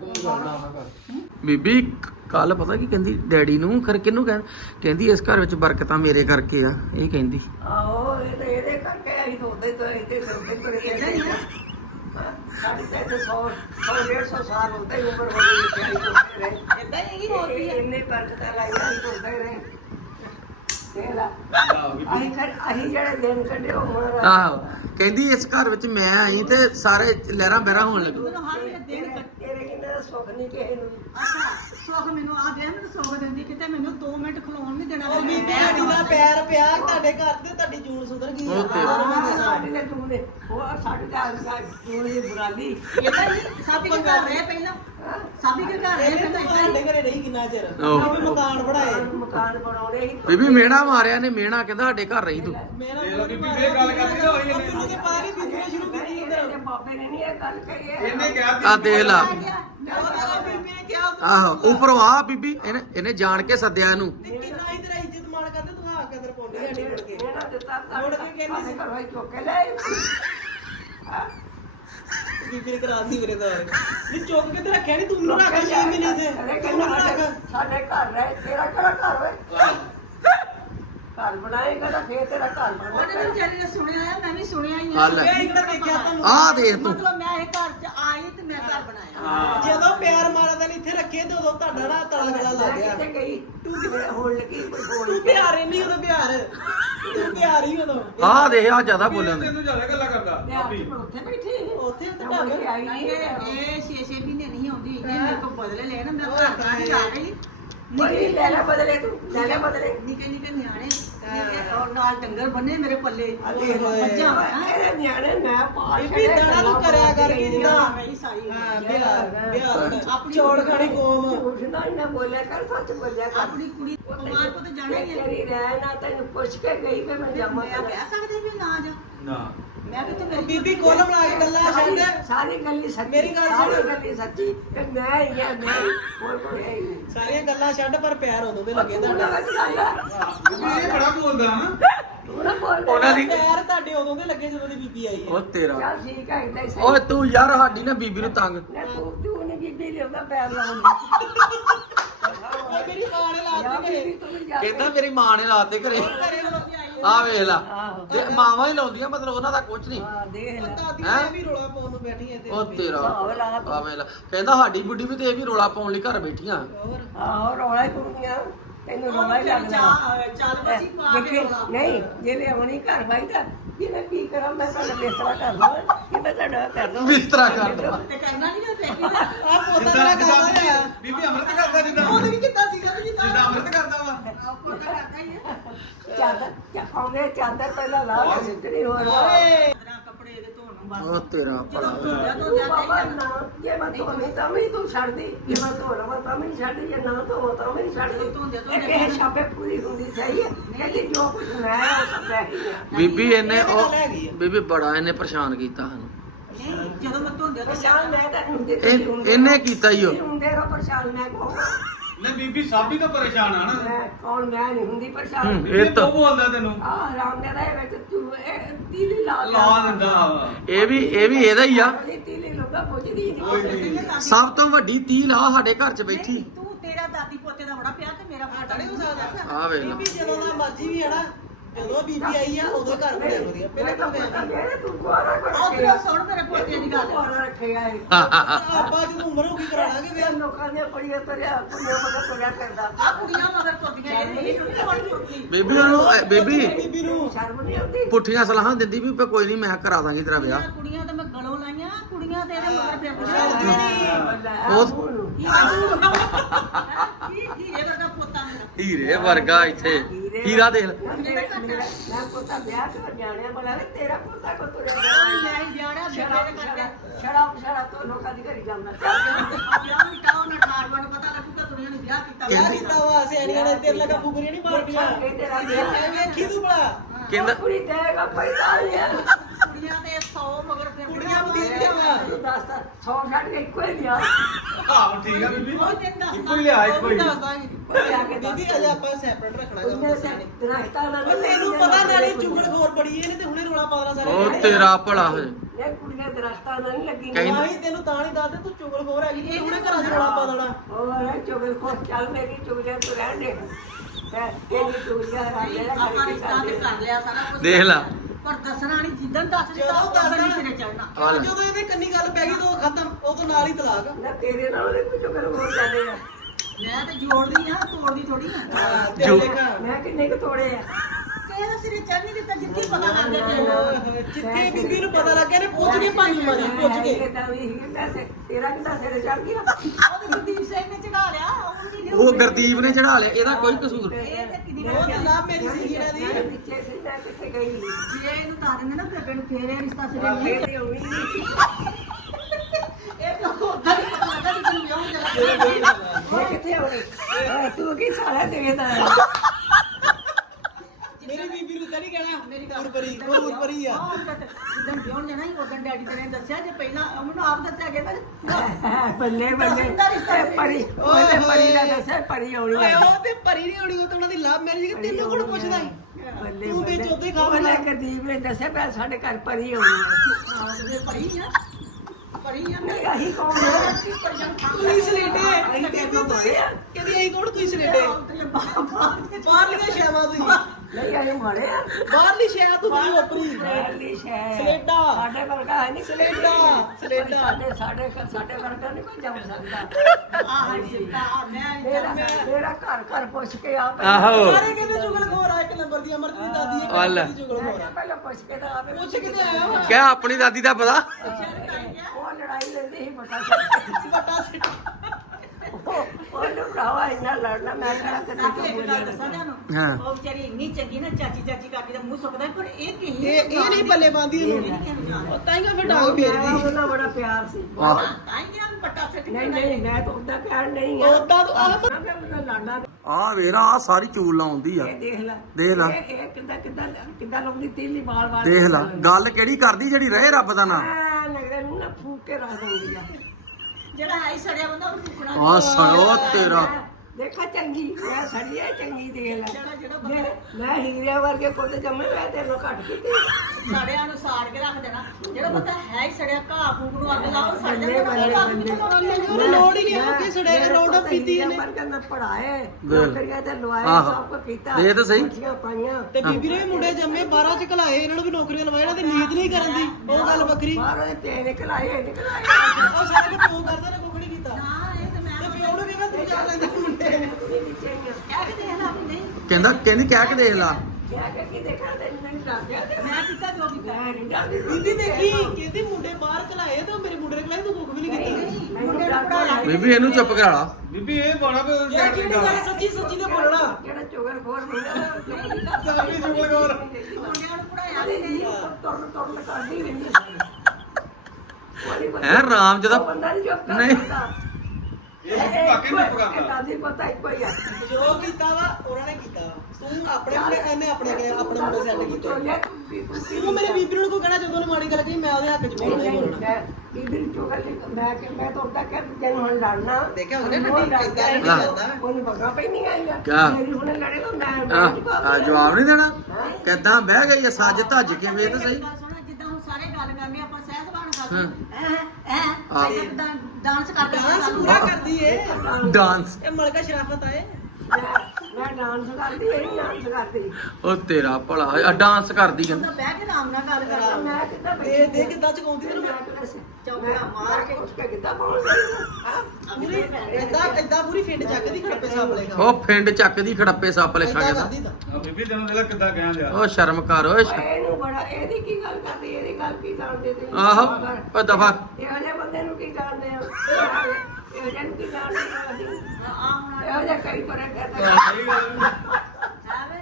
ਬੀਬੀ ਕੱਲ ਪਤਾ ਕੀ ਕਹਿੰਦੀ? ਡੈਡੀ ਨੂੰ ਕਰ ਕਿਹਨੂੰ ਕਹਿ ਕਹਿੰਦੀ ਇਸ ਘਰ ਵਿੱਚ ਬਰਕਤਾਂ ਮੇਰੇ ਕਰਕੇ ਆ ਇਹ ਕਹਿੰਦੀ। ਆਓ ਇਹ ਤੇ ਇਹਦੇ ਕਰਕੇ ਅਸੀਂ ਤਾਂ ਉਹਦੇ ਤੋਂ ਇੱਥੇ ਸਰਦੇ ਪਰ ਕਹਿੰਦੇ ਨਹੀਂ ਸਾਡੀ ਤਾਂ ਇੱਥੇ 100 100 150 ਸਾਲ ਹੁੰਦਾ ਹੀ ਉਮਰ ਹੋ ਗਈ ਇੱਥੇ ਅਸੀਂ ਤੁਰਦੇ ਰਹੇ। ਇਦਾਂ ਹੀ ਹੋਰ ਕੀ ਹੈ। ਇੰਨੇ ਬਰਕਤਾਂ ਲਾਈਆਂ ਅਸੀਂ ਤੁਰਦੇ ਰਹੇ। ਤੇਰਾ ਅਸੀਂ ਕਰ ਅਸੀਂ ਜਿਹੜੇ ਦਿਨ ਕੱਢੇ ਉਹ ਮਹਾਰਾਜ ਆਹੋ। ਕਹਿੰਦੀ ਇਸ ਘਰ ਵਿੱਚ ਮੈਂ ਆਈ ਤੇ ਸਾਰੇ ਲਹਿਰਾਂ ਬਹਿਰਾਂ ਹੋਣ ਲੱਗ ਮੈਨੂੰ ਹਰ ਵੇਲੇ ਦਿਨ ਤੇਰੇ ਤੇਰੇ ਕਿੰਨਾ ਦਾ ਸੁੱਖ ਨਹੀਂ ਕਿਸੇ ਨੂੰ। ਅੱਛਾ ਸੁੱਖ ਮੈਨੂੰ ਆ ਦੇ ਮੈਨੂੰ ਸੁੱਖ ਦਿੰਦੀ ਕਿਤੇ ਮੈਨੂੰ 2 ਮਿੰਟ ਖਲੋਣ ਨਹੀਂ ਦੇਣਾ ਉਹ ਬੀਬੀ ਸਾਡੀ ਦਾ ਪੈਰ ਪਿਆ ਤੁਹਾਡੇ ਘਰ ਤੇ ਤੁਹਾਡੀ ਜੂਨ ਸੁਧਰ ਗਈ ਉਹ ਤੇ ਸਾਡੇ ਨੇ ਤੂੰ ਨੇ ਉਹ ਸਾਡੇ ਦਾ ਤੂੰ ਇਹ ਬੁਰਾਲੀ। ਇਦਾਂ ਹੀ ਸਾਬੀ ਕੇ ਘਰ ਰਹੇ ਪਹਿਲਾਂ। ਸਾਬੀ ਕੇ ਘਰ। ਸਾਡੇ ਘਰੇ ਰਹੀ ਕਿੰਨਾ ਚਿਰ? ਮਕਾਨ ਬਣਾਏ। ਮਕਾਨ ਬਣਾਉਣੇ ਬੀਬੀ ਮੇਣਾ ਮਾਰਿਆ ਨੇ ਮੇਣਾ ਕਹਿੰਦਾ ਸਾਡੇ ਘਰ ਰਹੀ ਤੂੰ। ਮੇਰਾ ਦੇਖ ਲਓ ਬੀਬੀ ਇਹ ਗੱਲ ਕਰਦੀ ਨਾ ਹੋਈ ਬੀਬੀ ਦੇ ਪਾਰ ਹੀ ਬੀਬੀ ਨੇ ਸ਼ੁਰੂ ਕੀਤੀ ਇਹਦੇ ਬਾਬੇ ਨੇ ਨਹੀਂ ਇਹ ਗੱਲ ਕਹੀ ਹੈ। ਇਹਨੇ ਕਿਹਾ ਆ ਦੇਖ ਲਾ। ਉਹ ਬੀਬੀ ਨੇ ਕਿਹਾ ਆਹੋ ਉੱਪਰੋਂ ਆ ਬੀਬੀ ਇਹਨੇ ਇਹਨੇ ਜਾਣ ਕੇ ਸੱਦਿਆ ਇਹਨੂੰ। ਤੇ ਕਿੰਨਾ ਹੀ ਤੇਰਾ ਇੱਜ਼ਤ ਮਾਣ ਕਰਦੇ ਤੂੰ ਹਾਂ ਕਦਰ ਪਾਉਂਦੀ ਸਾਡੀ ਮੁੜ ਕੇ। ਇਹਨਾਂ ਦਿੱਤਾ ਮੁੜ ਕੇ ਕਹਿੰਦੀ ਸੀ। ਘਰੋਂ ਹੀ ਚੁੱਕ ਕੇ ਲੈ ਬੀਬੀ ਨੇ ਕਰਾਤੀ ਮੇਰੇ ਦਾ ਨਹੀਂ ਚੁੱਕ ਕੇ ਤੇ ਰੱਖਿਆ ਨਹੀਂ ਤੂੰ ਮੈਨੂੰ ਰੱਖ 6 ਮਹੀਨੇ ਤੇ ਤੂੰ ਮੈਨੂੰ ਰੱਖ। ਸਾਡੇ ਘਰ ਰਹਿ ਤੇਰਾ ਕਿਹੜਾ ਘਰ ਹੋਏ ਘਰ ਬਣਾਏਗਾ ਤਾਂ ਫੇਰ ਤੇਰਾ ਘਰ ਉਹਨੇ ਬਣਨਾ ਵੀ ਵਿਚਾਰੀ ਨੇ ਸੁਣਿਆ ਆ ਮੈਂ ਵੀ ਸੁਣਿਆ ਹੀ ਆ। ਲੈ। ਇਹ ਕਿਹੜਾ ਵੇਖਿਆ ਤੁਹਾਨੂੰ। ਆ ਦੇਖ ਤੂੰ। ਮਤਲਬ ਮੈਂ ਇਹ ਘਰ ਚ ਆਈ ਤੇ ਮੈਂ ਘਰ ਬਣਾਇਆ। ਜਦੋਂ ਪਿਆਰ ਮਾਰਦਾ ਨਹੀਂ ਇੱਥੇ ਰੱਖੇ ਤੇ ਉਦੋਂ ਤੁਹਾਡਾ ਨਾ ਤਲ ਗਲਾ ਲੱਗ ਗਿਆ ਕਿੱਥੇ ਗਈ? ਤੂੰ ਕਿਵੇਂ ਹੋਣ ਲੱਗੀ? ਕੋਈ ਬੋਲ ਤੂੰ ਪਿਆਰ ਹੀ ਨਹੀਂ ਉਦੋਂ ਪਿਆਰ। ਤੂੰ ਪਿਆਰ ਹੀ ਉਦੋਂ। ਆ ਦੇਖ ਆ ਜ਼ਿਆਦਾ ਬੋਲਣ ਦੇ ਤੈਨੂੰ ਜ਼ਿਆਦਾ ਗੱਲਾਂ ਕਰਦਾ। ਤੇ ਮੈਂ ਉੱਥੇ ਬੈਠੀ ਸੀ। ਉੱਥੇ ਉੱਤੇ ਮੁੜ ਕੇ। ਢਾਬੇ ਆਈ ਨਹੀਂ ਇਹ 6-6 ਮਹੀਨੇ ਨਹੀਂ ਆਉਂਦੀ ਇਹਨੇ ਮੇਰੇ ਕੋਲ ਬਦਲੇ ਲੈ ਨਾ ਮੈਂ ਘਰ ਘਰ ਚ ਆ ਗਈ ਬੜੀ ਲੈ ਲੈ ਬਦਲੇ ਤੂੰ ਲੈ ਲੈ ਬਦਲੇ। ਨਿੱਕੇ ਨਿੱਕੇ ਨਿਆਣੇ। ਨਿੱਕੇ ਔਰ ਨਾਲ ਡੰਗਰ ਬੰਨੇ ਮੇਰੇ ਪੱਲੇ। ਦੇਖ ਲਓ ਮੱਝਾਂ ਹੈਂ। ਇਹਦੇ ਨਿਆਣੇ ਮੈਂ ਪਾਲ ਬੀਬੀ ਦਾਣਾ ਤੂੰ ਕਰਿਆ ਕਰ ਕੀ ਜਿੱਦਾਂ ਰਹੀ ਸਾਰੀ ਹਾਂ ਬਿਹਾਰ ਬਿਹਾਰ। ਆਪਣੀ ਚੌੜ ਖਾਣੀ ਕੌਮ। ਝੂਠ ਨਾ ਇੰਨਾ ਬੋਲਿਆ ਕਰ ਸੱਚ ਬੋਲਿਆ ਕਰ। ਆਪਣੀ ਕੁੜੀ ਬਿਮਾਰ ਕੋ ਤੇ ਜਾਣਾ ਹੀ ਹੈ। ਤੇਰੀ ਰਹਿ ਨਾ ਤੈਨੂੰ ਪੁੱਛ ਕੇ ਗਈ ਕਿ ਮੈਂ ਜਮਾ ਮੈਂ ਕਹਿ ਸਕਦੀ ਵੀ ਨਾ ਜਾ। ਨਾ। ਮੈਂ ਵੀ ਤੇ ਮੇਰੀ ਬੀਬੀ ਕੋਲਮ ਲਾ ਕੇ ਗੱਲਾਂ ਛੱਡ ਸਾਰੀ ਗੱਲੀ ਸੱਚੀ ਮੇਰੀ ਗੱਲ ਸਾਰੀ ਸੁਣ। ਗੱਲੀ ਸੱਚੀ। ਤੇ ਮੈਂ ਹੀ ਆ ਮੈਂ ਹੀ, ਹੋਰ ਕੋਈ ਹੈ ਹੀ ਨਹੀਂ। ਸਾਰੀਆਂ ਗੱਲਾਂ ਛੱਡ ਪਰ ਪਿਆਰ ਉਦੋਂ ਦੇ ਲੱਗੇ ਤੂੰ ਨਾ ਤੁਹਾਡਾ ਵਿੱਚ ਗੱਲ ਆ। ਬੀਬੀ ਇਹ ਬੜਾ ਬੋਲਦਾ ਨਾ। ਤੂੰ ਨਾ ਬੋਲ। ਉਹਨਾਂ ਦੀ ਪਿਆਰ ਤੁਹਾਡੇ ਉਦੋਂ ਦੇ ਲੱਗੇ ਜਦੋਂ ਦੀ ਬੀਬੀ ਆਈ ਹੈ। ਉਹ ਤੇਰਾ। ਚੱਲ ਠੀਕ ਹੈ ਇਦਾਂ ਹੀ ਸਹੀ। ਓਏ ਤੂੰ ਯਾਰ ਸਾਡੀ ਨਾ ਬੀਬੀ ਨੂੰ ਤੰਗ। ਨਾ ਤੂੰ ਤੂੰ ਨਹੀਂ ਬੀਬੀ ਦੇ ਉਹਦਾ ਪੈਰ ਲਾਉਣ ਓਏ ਮੇਰੀ ਮਾਂ ਨੇ ਲਾ ਯਾ ਦਿੱਤੀ ਬੀਬੀ ਤੂੰ ਵੀ ਜਾ ਕਹਿੰਦਾ ਮੇਰੀ ਮਾਂ ਨੇ ਲਾਤੇ ਘਰੇ। ਘਰੇ ਆ ਵੇਖ ਲਾ। ਆਹੋ। ਤੇ ਮਾਵਾਂ ਹੀ ਲਾਉਂਦੀਆਂ ਮਤਲਬ ਉਹਨਾਂ ਦਾ ਕੁਝ ਨਹੀਂ। ਹਾਂ ਦੇਖ ਲੈ। ਦਾਦੀ ਹੈਂ? ਨੇ ਵੀ ਰੋਲਾ ਪਾਉਣ ਨੂੰ ਬੈਠੀ ਹੈ ਤੇ ਉਹ ਤੇਰਾ ਹਿਸਾਬ ਲਾ। ਤੂੰ। ਆ ਵੇਖ ਲਾ। ਕਹਿੰਦਾ ਸਾਡੀ ਬੁੱਢੀ ਵੀ ਤੇ ਇਹ ਵੀ ਰੋਲਾ ਪਾਉਣ ਲਈ ਘਰ ਬੈਠੀਆਂ। ਹੋਰ? ਆਹੋ ਰੌਲਾ ਹੀ ਕੁੜੀਆਂ ਤੈਨੂੰ ਰੌਲਾ ਹੀ ਲੱਗਦਾ। ਚੱਲ ਚੱਲ ਬਸੀ ਪਾ ਕੇ ਦੇਖੀ, ਰੋਲਾ। ਨਹੀਂ ਜਿਹੜੇ ਆਉਣੀ ਘਰ ਬਾਈ ਤਾਂ ਕਿ ਮੈਂ ਕੀ ਕਰਾਂ ਮੈਂ ਤੁਹਾਡਾ ਬਿਸਤਰਾ ਕਰ ਦਵਾਂ ਕਿ ਮੈਂ ਤੁਹਾਡਾ ਕਰ ਦਵਾਂ ਬਿਸਤਰਾ ਕਰ ਦਵਾਂ। ਤੇ ਕਰਨਾ ਨਹੀਂ ਤੇ ਬੈਠੀ ਦਾ ਆ ਪੋਤਾ ਤੇਰਾ ਕਰਦਾ ਰਿਹਾ ਬੀਬੀ ਅੰਮ੍ਰਿਤ ਕਰਦਾ ਜਿੱਦਾਂ। ਉਹਨੇ ਵੀ ਕੀਤਾ ਸੀਗਾ ਤੇ ਜਿੱਦਾਂ ਜਿੱਦਾਂ ਅੰਮ੍ਰਿਤ ਕਰਦਾ ਵਾ। ਆਪਕੋ ਤਾਂ ਕਰਦਾ ਹੀ ਹੈ ਚਾਦਰ ਚਾ- ਆਉਂਦੇ ਚਾਦਰ ਪਹਿਲਾਂ ਲਾ ਕੇ ਸਿੱਧਣੀ ਹੋ ਰਹਾ ਤੇਰਾ ਕੱਪੜੇ ਬਸ ਉਹ ਤੇਰਾ ਭਲਾ ਧੋਂਦਾ ਤੂੰ ਧੋਂਦਾ ਬਾਬਾ ਨਹੀਂ ਨਾ ਜੇ ਮੈਂ ਧੋਣੀ ਤਾਂ ਵੀ ਤੂੰ ਛੱਡਦੀ ਜੇ ਮੈਂ ਧੋ ਲਵਾਂ ਤਾਂ ਵੀ ਨਹੀਂ ਛੱਡਦੀ ਜੇ ਨਾ ਧੋਵਾਂ ਤਾਂ ਵੀ ਨਹੀਂ ਛੱਡਦੀ। ਧੋਂਦੇ ਧੋਂਦੇ ਇਹ ਕਿਸੇ ਛਾਪੇ ਪੂਰੀ ਹੁੰਦੀ ਸਹੀ ਹੈ? ਕਹਿੰਦੀ ਜੋ ਕੁਝ ਮੈਂ ਉਹ ਸਭ ਹੈ ਹੀ ਹੈ ਬੀਬੀ ਇਹਨੇ ਉਹ। ਬੀਬੀ ਬੜਾ ਇਹਨੇ ਪਰੇਸ਼ਾਨ ਕੀਤਾ ਸਾਨੂੰ। ਜਦੋਂ ਮੈਂ ਧੋਂਦੇ ਤਾਂ ਪਰੇਸ਼ਾਨ ਮੈਂ ਤਾਂ ਹੁੰਦੀ ਇਹ- ਇਹਨੇ ਕੀਤਾ ਈ ਓ। ਹੁੰਦੇ ਪਰੇਸ਼ਾਨ ਮੈਂ ਕੌਣ ਨਹੀਂ ਬੀਬੀ ਸਾਬੀ ਤਾਂ ਪਰੇਸ਼ਾਨ ਆ ਨਾ। ਮੈਂ ਕੌਣ ਮੈਂ ਨਹੀਂ ਹੁੰਦੀ ਪਰੇਸ਼ਾਨ। ਇਹ ਇਹ ਤਾਂ ਤਾਂ ਬੋਲਦਾ ਤੈਨੂੰ। ਆ ਰਾਮ ਦੇ ਰਾਏ ਵਿੱਚ ਤੂੰ ਇਹ ਤੀਲੀ ਲਾ ਲਾ ਦਿੰਦਾ ਵਾ। ਇਹ ਵੀ ਇਹ ਵੀ ਇਹਦਾ ਹੀ ਆ। ਇਹ ਤੀਲੀ ਲੋਗਾ ਪੁੱਛਦੀ ਨਹੀਂ। ਸਭ ਤੋਂ ਵੱਡੀ ਤੀਲ ਆ ਸਾਡੇ ਘਰ 'ਚ ਬੈਠੀ। ਤੂੰ ਤੇਰਾ ਦਾਦੀ ਪੋਤੇ ਦਾ ਬੜਾ ਪਿਆ ਤੇ ਮੇਰਾ ਸਾਡਾ ਨਹੀਂ ਹੋ ਸਕਦਾ। ਆ ਵੇਖ ਲਾ। ਬੀਬੀ ਜਦੋਂ ਦਾ ਮਰਜ਼ੀ ਵੀ ਹੈ ਨਾ ਜਦੋਂ ਬੀਬੀ ਆਈ ਆ ਉਦੋਂ ਘਰ ਬੜਿਆ ਵਧੀਆ। ਪਹਿਲਾਂ ਤਾਂ ਮੈਂ ਮੇਰੇ ਤੂੰ ਕੋਰਾ ਉਹ ਤੇਰਾ ਸੁਣ ਮੇਰੇ ਪੋਤੇ ਦੀ ਗੱਲ। ਕੋਰਾ ਰੱਖੇਗਾ ਇਹ ਆਪਾਂ ਜਦੋਂ ਉਮਰ ਹੋ ਗਈ ਕਰਾਣਾਗੇ ਵੇ ਲੋਕਾਂ ਨੇ ਪੜੀਆਂ ਤਰਿਆ ਕੁੜੀਆਂ ਮਗਰ ਤੁਰਿਆ ਕਰਦਾ ਆ ਕੁੜੀਆਂ ਮਗਰ ਤੁਰਦੀਆਂ ਇਹ ਨਹੀਂ ਹੋਣੀ ਟੁੱਟੀ ਬੀਬੀ ਅ, ਬੀਬੀ ਬੀਬੀ ਨੂੰ। ਸ਼ਰਮ ਨਹੀਂ ਆਉਂਦੀ ਪੁੱਠੀਆਂ ਸਲਾਹਾਂ ਦਿੰਦੀ ਵੀ ਕੋਈ ਨਹੀਂ ਮੈਂ ਕਰਾ ਦਾਂਗੀ ਤੇਰਾ ਵਿਆਹ। ਕੁੜੀਆਂ- ਕੁੜੀਆਂ ਤਾਂ ਮੈਂ ਗਲੋਂ ਲਾਈਆਂ ਕੁੜੀਆਂ ਤੇ ਇਹਦੇ ਮਗਰ ਫਿਰ ਮੇਰਾ? ਹੀਰੇ ਵਰਗਾ ਇੱਥੇ। ਹੀਰਾ ਦੇਖ ਲੈ। ਮੈਂ ਪੁੱਤਾ ਵਿਆਹ ਕਰ ਜਾਣਿਆ ਬਲਾ ਤੇਰਾ ਪੁੱਤਾ ਕੋ ਤੁਰਿਆ ਲੈ ਜਾਣਾ ਸ਼ਰਾਬ ਬੇਟੇ ਦੇ ਕਰਕੇ। ਸ਼ਰਾਬ ਸ਼ਰਾਬ ਤੋਂ ਲੋਕਾਂ ਦੀ ਘਰੀ ਜਾਂਦਾ। ਵਿਆਹ ਨਹੀਂ ਟਾਉ ਨਾ ਠਾਰਵਣ ਪਤਾ ਲੱਗੂਗਾ ਦੁਨੀਆ ਨੇ ਵਿਆਹ ਕੀਤਾ ਵਿਆਹ ਕੀਤਾ। ਵਾ ਸਿਆਣੀਆਂ ਨੇ ਤੇਰੇ ਲਗਾ ਨਹੀਂ ਮਾਰਦੀਆਂ ਤੇਰਾ ਵਿਆਹ। ਐ ਵੇਖੀ ਤੂੰ ਬੜਾ ਕਹਿੰਦਾ ਕੁੜੀ ਦੇਗਾ ਪੈਸਾ ਲਿਆ ਕੁੜੀਆਂ ਤੇ 100 ਮਗਰ ਫਿਰ ਕੁੜੀਆਂ ਬਥੇਰੀਆਂ ਵਾ ਤੂੰ ਦੱਸ ਸੌ ਛੱਡ ਕੇ ਇੱਕੋ ਹੀ ਲਿਆ। ਆਹ ਠੀਕ ਆ ਬੀਬੀ। ਉਹ ਦਿਨ ਦੱਸਦਾ ਇੱਕੋ ਹੀ ਲਿਆ ਇੱਕੋ ਹੀ। ਦੱਸ ਦਾਂਗੇ ਕੋਈ ਆ ਕੇ ਦੱਸ ਬੀਬੀ ਅਜੇ ਆਪਾਂ ਸੈਪਰੇਟ ਰੱਖਣਾ ਕੰਮ ਉਹਨੇ ਸੇ ਦਰਖਤਾਂ ਨਾਲ ਉਹ ਤੈਨੂੰ ਪਤਾ ਨਾਲੇ ਚੁਗਲ ਖੋਰ ਬੜੀ ਇਹਨੇ ਤੇ ਹੁਣੇ ਰੋਲਾ ਪਾ ਦੇਣਾ ਸਾਰੇ। ਉਹ ਤੇਰਾ ਭਲਾ ਹੋਏ ਇਹ ਕੁੜੀਆਂ ਦਰਖਤਾਂ ਨਾਲ ਨਹੀਂ ਲੱਗੀ ਕਹਿੰਦੀ- ਆਹੀ ਤੈਨੂੰ ਤਾਂ ਨਹੀਂ ਦੱਸਦੇ ਤੂੰ ਚੁਗਲ ਖੋਰ ਹੈਗੀ ਤੇ ਹੁਣੇ ਘਰਾਂ 'ਚ ਰੋਲਾ ਪਾ ਦੇਣਾ। ਹੋਰ ਚੁਗਲ ਖੋ ਚੱਲ ਮੇਰੀ ਚੁਗਲੀਆਂ ਤੋਂ ਰਹਿਣ ਦੇ। ਹੈ ਕਿਹੜੀ ਚੁਗਲੀਆਂ ਰਹਿ ਲੈ ਆਪਾਂ ਰਿਸ਼ਤਾ ਤੇ ਕਰ ਲਿਆ ਸਾਰਾ ਕੁਝ ਦੇਖ ਲਾ। ਪਰ ਦੱਸਣਾ ਨਹੀਂ ਜਿੱਦਣ ਦੱਸ ਦਿੱਤਾ ਜਦੋਂ ਉਦੋਂ ਦੱਸਦਾ ਨਹੀਂ ਸਿਰੇ ਚੜਨਾ। ਜਦੋਂ ਇਹਦੇ ਕੰਨੀ ਗੱਲ ਪੈ ਗਈ ਤਾਂ ਉਹ ਖਤਮ ਉਹ ਤੋਂ ਨਾਲ ਹੀ ਤਲਾਕ। ਨਾ ਤੇਰੇ ਨਾਲ ਉਹਦੇ ਕੋਈ ਚੁਗਲ ਹੋਰ ਜਾਂਦੇ ਆ। ਮੈਂ ਤੇ ਜੋੜਦੀ ਆ ਤੋੜਦੀ ਥੋੜੀ ਆ। ਹਾਂ, ਜੋ- ਮੈਂ ਕਿੰਨੇ ਕੁ ਤੋੜੇ ਆ। ਕਿਹਦਾ ਸਿਰੇ ਚੜ ਨਹੀਂ ਦਿੱਤਾ ਜਿੱਥੇ ਪਤਾ ਲੱਗ ਗਿਆ ਤੈਨੂੰ ਜਿੱਥੇ ਬੀਬੀ ਨੂੰ ਪਤਾ ਲੱਗਿਆ ਨੇ ਪੁੱਛ ਕੇ ਭਾਨੀ ਮਾਰੀ ਪੁੱਛ ਕੇ। ਕਿਦਾਂ ਵੀ ਕਿੰਦਾ ਸੇ ਤੇਰਾ ਕਿੰਦਾ ਸਿਰ ਚੜ ਗਿਆ? ਉਹ ਤੇ ਗੁਰਦੀਪ ਸਿੰਘ ਨੇ ਚੜਾ ਲਿਆ ਉਹ ਨਹੀਂ ਲਿਆ। ਉਹ ਗੁਰਦੀਪ ਨੇ ਚੜਾ ਲਿਆ ਇਹਦਾ ਕੋਈ ਕਸੂਰ ਇਹ ਤੇ ਕਿਦੀ ਉਹ ਤਾਂ ਲਾ ਮੇਰੀ ਸੀ ਇਹਨਾਂ ਦੀ। ਪਿੱਛੇ ਸੀ ਮੈਂ ਕਿੱਥੇ ਗਈ ਜੇ ਇਹਨੂੰ ਤਾਂ ਦਿੰਦੇ ਨਾ ਬੇਬੇ ਨੂੰ ਫੇਰ ਇਹ ਰਿਸ਼ਤਾ ਸਿਰੇ ਨਹੀਂ ਨਹੀਂ ਇਹ ਤਾਂ ਉਦਾਂ ਹੀ ਪਤਾ ਲੱਗਾ ਕਿ ਤੈਨੂੰ ਵਿਆਹ ਤੂੰ ਕੀ ਸਾਲਾ ਦੇਦਾ ਮੇਰੀ ਬੀਬੀ ਨੂੰ ਤਾਂ ਨਹੀਂ ਕਹਿਣਾ ਮੇਰੀ ਗੁਰਪਰੀ ਉਹ ਗੁਰਪਰੀ ਆ। ਜਿੱਦਣ ਵਿਆਹ ਜਾਣਾ ਹੀ ਉਦੋਂ ਡੈਡੀ ਤੇਰੇ ਨੇ ਦੱਸਿਆ ਜੇ ਪਹਿਲਾਂ ਉਹਨੂੰ ਆਪ ਦੱਸਿਆ ਤਾਂ ਬੱਲੇ ਬੱਲੇ। ਇਹ ਪਰੀ ਉਹਨੇ ਪਰੀ ਦਾ ਦੱਸਿਆ ਪਰੀ ਆਉਣੀ ਓਏ ਆ ਉਹ ਤੇ ਪਰੀ ਨਹੀਂ ਹੋਣੀ ਉਹ ਤਾਂ ਉਹਨਾਂ ਦੀ ਲਵ ਮੈਰਿਜ ਕਿ ਤੈਨੂੰ ਕੋਣ ਪੁੱਛਦਾ ਈ? ਬੱਲੇ ਤੂੰ ਵਿੱਚ ਬੱਲੇ। ਹੀ ਖਾ ਉਹਨੇ ਬਣਾ। ਗਰੀਬ ਨੇ ਦੱਸਿਆ ਪਿਆ ਸਾਡੇ ਘਰ ਪਰੀ ਆਉਣੀ ਆ। ਤੇ ਪਰੀ ਆ। ਪਰੀ ਆ। ਨਹੀਂ ਅਸੀਂ ਕੌਣ ਆ? ਤੁਸੀਂ ਸਲੇਟੇ ਅਸੀਂ ਕਿਹਨੂੰ ਬੋਲੇ ਆ। ਕਹਿੰਦੀ ਆਈ ਕੋਣ ਤੁਸੀਂ ਸਲੇਟੇ ਬਾਹਰਲੀਆਂ ਸ਼ੈਵਾਂ ਤੁਸੀਂ। ਨਹੀਂ ਅਸੀਂ ਮਾਰੇ ਆ। ਬਾਹਰਲੀ ਸ਼ੈ ਤੂੰ ਤੁਸੀਂ ਉਪਰੀ ਬੈਲੀ ਸ਼ੈ। ਸਲੇਡਾ। ਸਾਡੇ ਵਰਗਾ ਹੈ ਨਹੀਂ। ਸਲੇਡਾ, ਸਲੇਡਾ। ਸਾਡੇ ਸਾਡੇ ਸਾਡੇ ਵਰਗਾ ਨਹੀਂ ਕੋਈ ਜੰਮ ਸਕਦਾ। ਆਹ ਸਿੱਧਾ ਮੈਂ ਮੇਰਾ ਮੇਰਾ ਘਰ ਘਰ ਪੁੱਛ ਕੇ ਆ ਆਹੋ। ਸਾਰੇ ਕਹਿੰਦੇ ਚੁਗਲ ਖੋਰ ਆ ਇੱਕ ਨੰਬਰ ਦੀ ਅਮਰਤ ਦੀ ਦਾਦੀ ਹੈ ਅੱਲ। ਕਹਿੰਦੀ ਚੁਗਲ ਖੋਰ ਆ। ਪਹਿਲਾਂ ਪੁੱਛ ਕੇ ਤਾਂ ਆਵੇ। ਪੁੱਛ ਕਿਤੇ ਆਇਆ ਵਾ। ਕਿਆ ਆਪਣੀ ਦਾਦੀ ਦਾ ਪਤਾ? ਉਹ ਲੜਾਈ ਲੈਂਦੀ ਸੀ ਬਟਾ ਸੇ ਵੱਡਾ ਸਿੱਟ। ਉਹਨੇ ਭਰਾਵਾ ਇੰਨਾ ਲੜਨਾ ਮੈਂ ਕਿਹੜਾ ਕਦੇ ਇੱਕ ਤੋਂ ਗੱਲ ਦੱਸਾਂ ਤੁਹਾਨੂੰ ਹਾਂ। ਉਹ ਵਿਚਾਰੀ ਇੰਨੀ ਚੰਗੀ ਨਾ ਚਾਚੀ ਚਾਚੀ ਕਾਕੀ ਦਾ ਮੂੰਹ ਸੁੱਕਦਾ ਪਰ ਇਹ ਕੀ ਇਹ ਇਹ ਨਹੀਂ ਬੱਲੇ ਪਾਉਂਦੀ ਇਹਨੂੰ। ਉਹ ਤਾਂ ਹੀ ਫਿਰ ਡਾਂਗ ਫੇਰਦੀ। ਉਹਦਾ ਬੜਾ ਪਿਆਰ ਸੀ। ਆਹ। ਤਾਂ ਹੀ ਕਿਹਾ ਵੀ ਪੱਟਾ ਸਿੱਟ ਨਹੀਂ ਨਹੀਂ ਮੈਂ ਤਾਂ ਉਹਦਾ ਕਹਿਣ ਨਹੀਂ ਆ। ਉਦਾਂ ਤੂੰ ਆਹ ਮੈਂ ਕਿਹਾ ਉਹਦਾ ਲਾਡਾ ਆ ਵੇਰਾ ਆ ਸਾਰੀ ਚੂਲ ਲਾਉਂਦੀ ਆ। ਦੇਖ ਲੈ। ਦੇਖ ਲੈ। ਇਹ ਕਿੱਦਾਂ ਕਿੱਦਾਂ ਕਿੱਦਾਂ ਲਾਉਂਦੀ ਤੀਲੀ ਵਾਲ ਵਾਲ ਦੇਖ ਲੈ। ਗੱਲ ਕਿਹੜੀ ਕਰਦੀ ਜਿਹੜੀ ਰਹੇ ਰੱਬ ਦਾ ਨਾਂ? ਆ ਨਗਰੇ ਨੂੰ ਨਾ ਫੂਕ ਕੇ ਰੱਖ ਦਿੰਦੀ ਆ। ਜਿਹੜਾ ਆਈ ਸੜਿਆ ਬੰਦਾ ਉਹਨੂੰ ਫੁਕਣਾ ਆ ਸੜੋ ਤੇਰਾ। ਦੇਖਾ ਚੰਗੀ ਮੈਂ ਸੜੀ ਐ ਚੰਗੀ ਦੇਖ ਲੈ ਜਿਹੜਾ ਜਿਹੜਾ ਮੈਂ ਬੰਦਾ ਮੈਂ ਹੀਰਿਆ ਵਰਗੇ ਕੋਤੇ ਜੰਮੇ ਮੈਂ ਤੈਨੂੰ ਘੱਟ ਕੀਤੀ। ਸੜਿਆ ਨੂੰ ਸਾੜ ਕੇ ਰੱਖ ਦੇਣਾ। ਜਿਹੜਾ ਬੰਦਾ ਹੈ ਹੀ ਸੜਿਆ ਘਾਹ ਫੂਕ ਨੂੰ ਅੱਗ ਲਾਓ ਸੜ ਜਾਂਦਾ ਲੋੜ ਹੀ ਨਹੀਂ ਕੀ ਕੇ round up ਕੀਤੀ ਇਹਨੇ। ਪਰ ਕਹਿੰਦਾ ਪੜਾਏ। ਨੌਕਰੀਆਂ ਤੇ ਲਵਾਏ। ਸਭ ਕੁਝ ਕੀਤਾ। ਦੇ ਤਾਂ ਸਹੀ। ਮੱਛੀਆਂ ਪਾਈਆਂ। ਤੇ ਬੀਬੀ ਨੇ ਮੁੰਡੇ ਜੰਮੇ 12 ਚ ਘਲਾਏ ਇਹਨਾਂ ਨੂੰ ਵੀ ਨੌਕਰੀਆਂ ਲਵਾਏ ਇਹਨਾਂ ਦੀ ਨੀਤ ਨਹੀਂ ਕਰਨ ਦੀ। ਉਹ ਗੱਲ ਵੱਖਰੀ। ਬਾਹਰੋਂ ਦੇ ਪੇ ਨਿਕਲਾਏ ਨਿਕਲਾਏ ਉਹ ਸਾਰਾ ਪਿਓ ਕਰਦਾ ਨੇ ਨਾ ਇਹ ਤੇ ਤੇ ਨੂੰ ਕਹਿੰਦਾ ਮੁੰਡੇ ਨੂੰ। ਕਹਿੰਦਾ ਕਹਿੰਦੀ ਕਹਿ ਕੇ ਦੇਖ ਲਾ। ਕਿਆ ਕਿ ਕੀ ਦੇਖਾ ਤੇ ਨਹੀਂ ਡਾਕਿਆ ਤੇ ਮੈਂ ਕੀਤਾ ਜੋ ਕੀਤਾ ਮੈਂ ਨਹੀਂ ਡਰਦੀ ਬੀਬੀ ਦੇਖੀ ਕਹਿੰਦੀ ਮੁੰਡੇ ਬਾਹਰ ਘਲਾਏ ਤੇ ਉਹ ਮੇਰੇ ਮੁੰਡੇ ਨੇ ਕਲਾਈ ਤੂੰ ਕੁਝ ਵੀ ਨਹੀਂ ਕੀਤਾ ਮੈਨੂੰ ਡਰ ਬੀਬੀ ਇਹਨੂੰ ਚੁੱਪ ਕਰਾ ਲਾ। ਬੀਬੀ ਇਹ ਯਾਰ ਕਿਹੜੀ ਗੱਲ ਹੈ, ਸੱਚੀ ਸੱਚੀ ਤੇ ਬੋਲਣਾ। ਜਿਹੜਾ ਚੋਗਰ ਖੋਰ ਹੁੰਦਾ ਸਾਬੀ ਚੁਗਲ ਖੋਰ। ਮੁੰਡਿਆਂ ਨੂੰ ਪੜਾਇਆ ਨਹੀਂ ਤੁਰਨ ਤੁਰਨ ਕਰਦੀ ਰਹਿੰਦੀ ਹੈ। ਰਾਮ ਜਦੋਂ ਬੰਦਾ ਨਹੀਂ। ਇਹ ਬੀਬੀ ਵਾਕਈ ਨਹੀਂ ਪਕਾਉਂਦਾ ਦਾਦੀ ਪਤਾ ਇੱਕੋ ਹੀ ਆ। ਜੋ ਕੀਤਾ ਵਾ ਉਹਨਾਂ ਨੇ ਕੀਤਾ ਵਾ। ਤੂੰ ਆਪਣੇ ਮੁੰਡੇ ਇਹਨੇ ਆਪਣੇ ਆਪਣੇ ਆਪਣੇ ਮੁੰਡੇ ਸੈੱਟ ਕੀਤੇ। ਚੋਲੇ ਤੂੰ ਵੀ ਤੂੰ ਤੂੰ ਮੇਰੇ ਬੀਬੀ ਨੂੰ ਕੋਈ ਕਹਿਣਾ ਜਦੋਂ ਉਹਨੇ ਮਾੜੀ ਗੱਲ ਕਹੀ ਮੈਂ ਉਹਦੇ ਹੱਕ 'ਚ ਨਹੀਂ ਬੋਲਣਾ ਹੀ ਨਹੀਂ ਬੋਲਣਾ। ਮੈਂ ਬੀਬੀ ਚੋਗਾ ਮੈਂ ਕਿ ਮੈਂ ਤਾਂ ਉਹਦਾ ਕਿ ਜਨ ਹੁਣ ਲੜਨਾ ਦੇਖਿਆ ਉਹਨੇ ਨਾ ਉਹਨੂੰ ਠੀਕ ਕੀਤਾ, ਲੜਦਾ ਨਹੀਂ ਚੱਲਦਾ। ਉਹਨੂੰ ਬਗਾ ਪਈ ਨਹੀਂ ਆਏਗਾ ਕਿਆ? ਮੇਰੀ ਹੁਣ ਲੜੇ ਤਾਂ ਮੈਂ ਆ ਜਵਾਬ ਨਹੀਂ ਦੇਣਾ? ਕਿੱਦਾਂ ਬਹਿ ਗਈ ਸੱਜ ਧੱਜ ਕੇ ਵੇਖ ਤਾਂ ਸਹੀ ਗੱਲ ਸੁਣ, ਜਿੱਦਾਂ ਹੁਣ ਸਾਰੇ ਗੱਲ ਕਰਨੇ ਆਪਾਂ ਸਹਿਜਬਾਨ ਹਾਂ। ਕਰਦੇ ਐ ਡਾਂਸ ਕਰਦੇ ਡਾਂਸ ਸਾਨੂੰ। ਪੂਰਾ ਕਰਦੀ ਏ। ਡਾਂਸ। ਇਹ ਮਲਕਾ ਸ਼ਰਾਫਤ ਆਏ ਮੈਂ ਡਾਂਸ ਕਰਦੀ ਇਹ ਡਾਂਸ ਕਰਦੀ। ਉਹ ਤੇਰਾ ਭਲਾ ਆ ਡਾਂਸ ਕਰਦੀ ਆ। ਬਹਿ ਕੇ ਆਰਾਮ ਨਾਲ ਗੱਲ ਕਰਦਾ। ਮੈਂ ਕਿੱਦਾਂ ਦੇ ਦੇ ਕਿੱਦਾਂ ਚਕਾਉਂਦੀ ਤੈਨੂੰ ਮੈਂ। ਕਿੱਦਾਂ ਸ- ਚੌਂਕਾ ਮਾਰ ਕੇ। ਉੱਠ ਕੇ ਕਿੱਦਾਂ ਲੱਗੀ ਹਾਂ। ਪੂਰੀ ਏਦਾਂ ਏਦਾਂ ਪੂਰੀ ਫਿੰਡ ਚੱਕਦੀ ਖੜਪੇ ਸਾਹਮਣੇ ਖਾ ਉਹ ਫਿੰਡ ਚੱਕਦੀ ਖੜੱਪੇ ਸੱਪ ਲਿਖਾ ਕੇ ਕਰਦੀ ਤਾਂ ਆ ਬੀਬੀ ਤੈਨੂੰ ਦੇਖ ਕਿੱਦਾਂ ਕਹਿਣ ਲਿਆ ਉਹ ਸ਼ਰਮ ਕਰ ਓਏ ਸ਼- ਇਹਨੂੰ ਬੜਾ ਇਹਦੀ ਕੀ ਗੱਲ ਕਰਦੀ ਇਹਦੀ ਗੱਲ ਕੀ ਜਾਣਦੇ ਤੇ ਆਹੋ ਉਹ ਦਫਾ। ਇਹੋ ਜਿਹੇ ਬੰਦੇ ਨੂੰ ਕੀ ਜਾਣਦੇ ਆ ਇਹੋ ਜਿਹੇ ਨੂੰ ਕੀ ਜਾਣਦੇ ਆ ਅਸੀਂ? ਇਹੋ ਜਿਹੇ ਕਈ ਤਰ੍ਹਾਂ ਕਰਦੇ ਸਹੀ ਗੱਲ ਹੈ। ਵੇ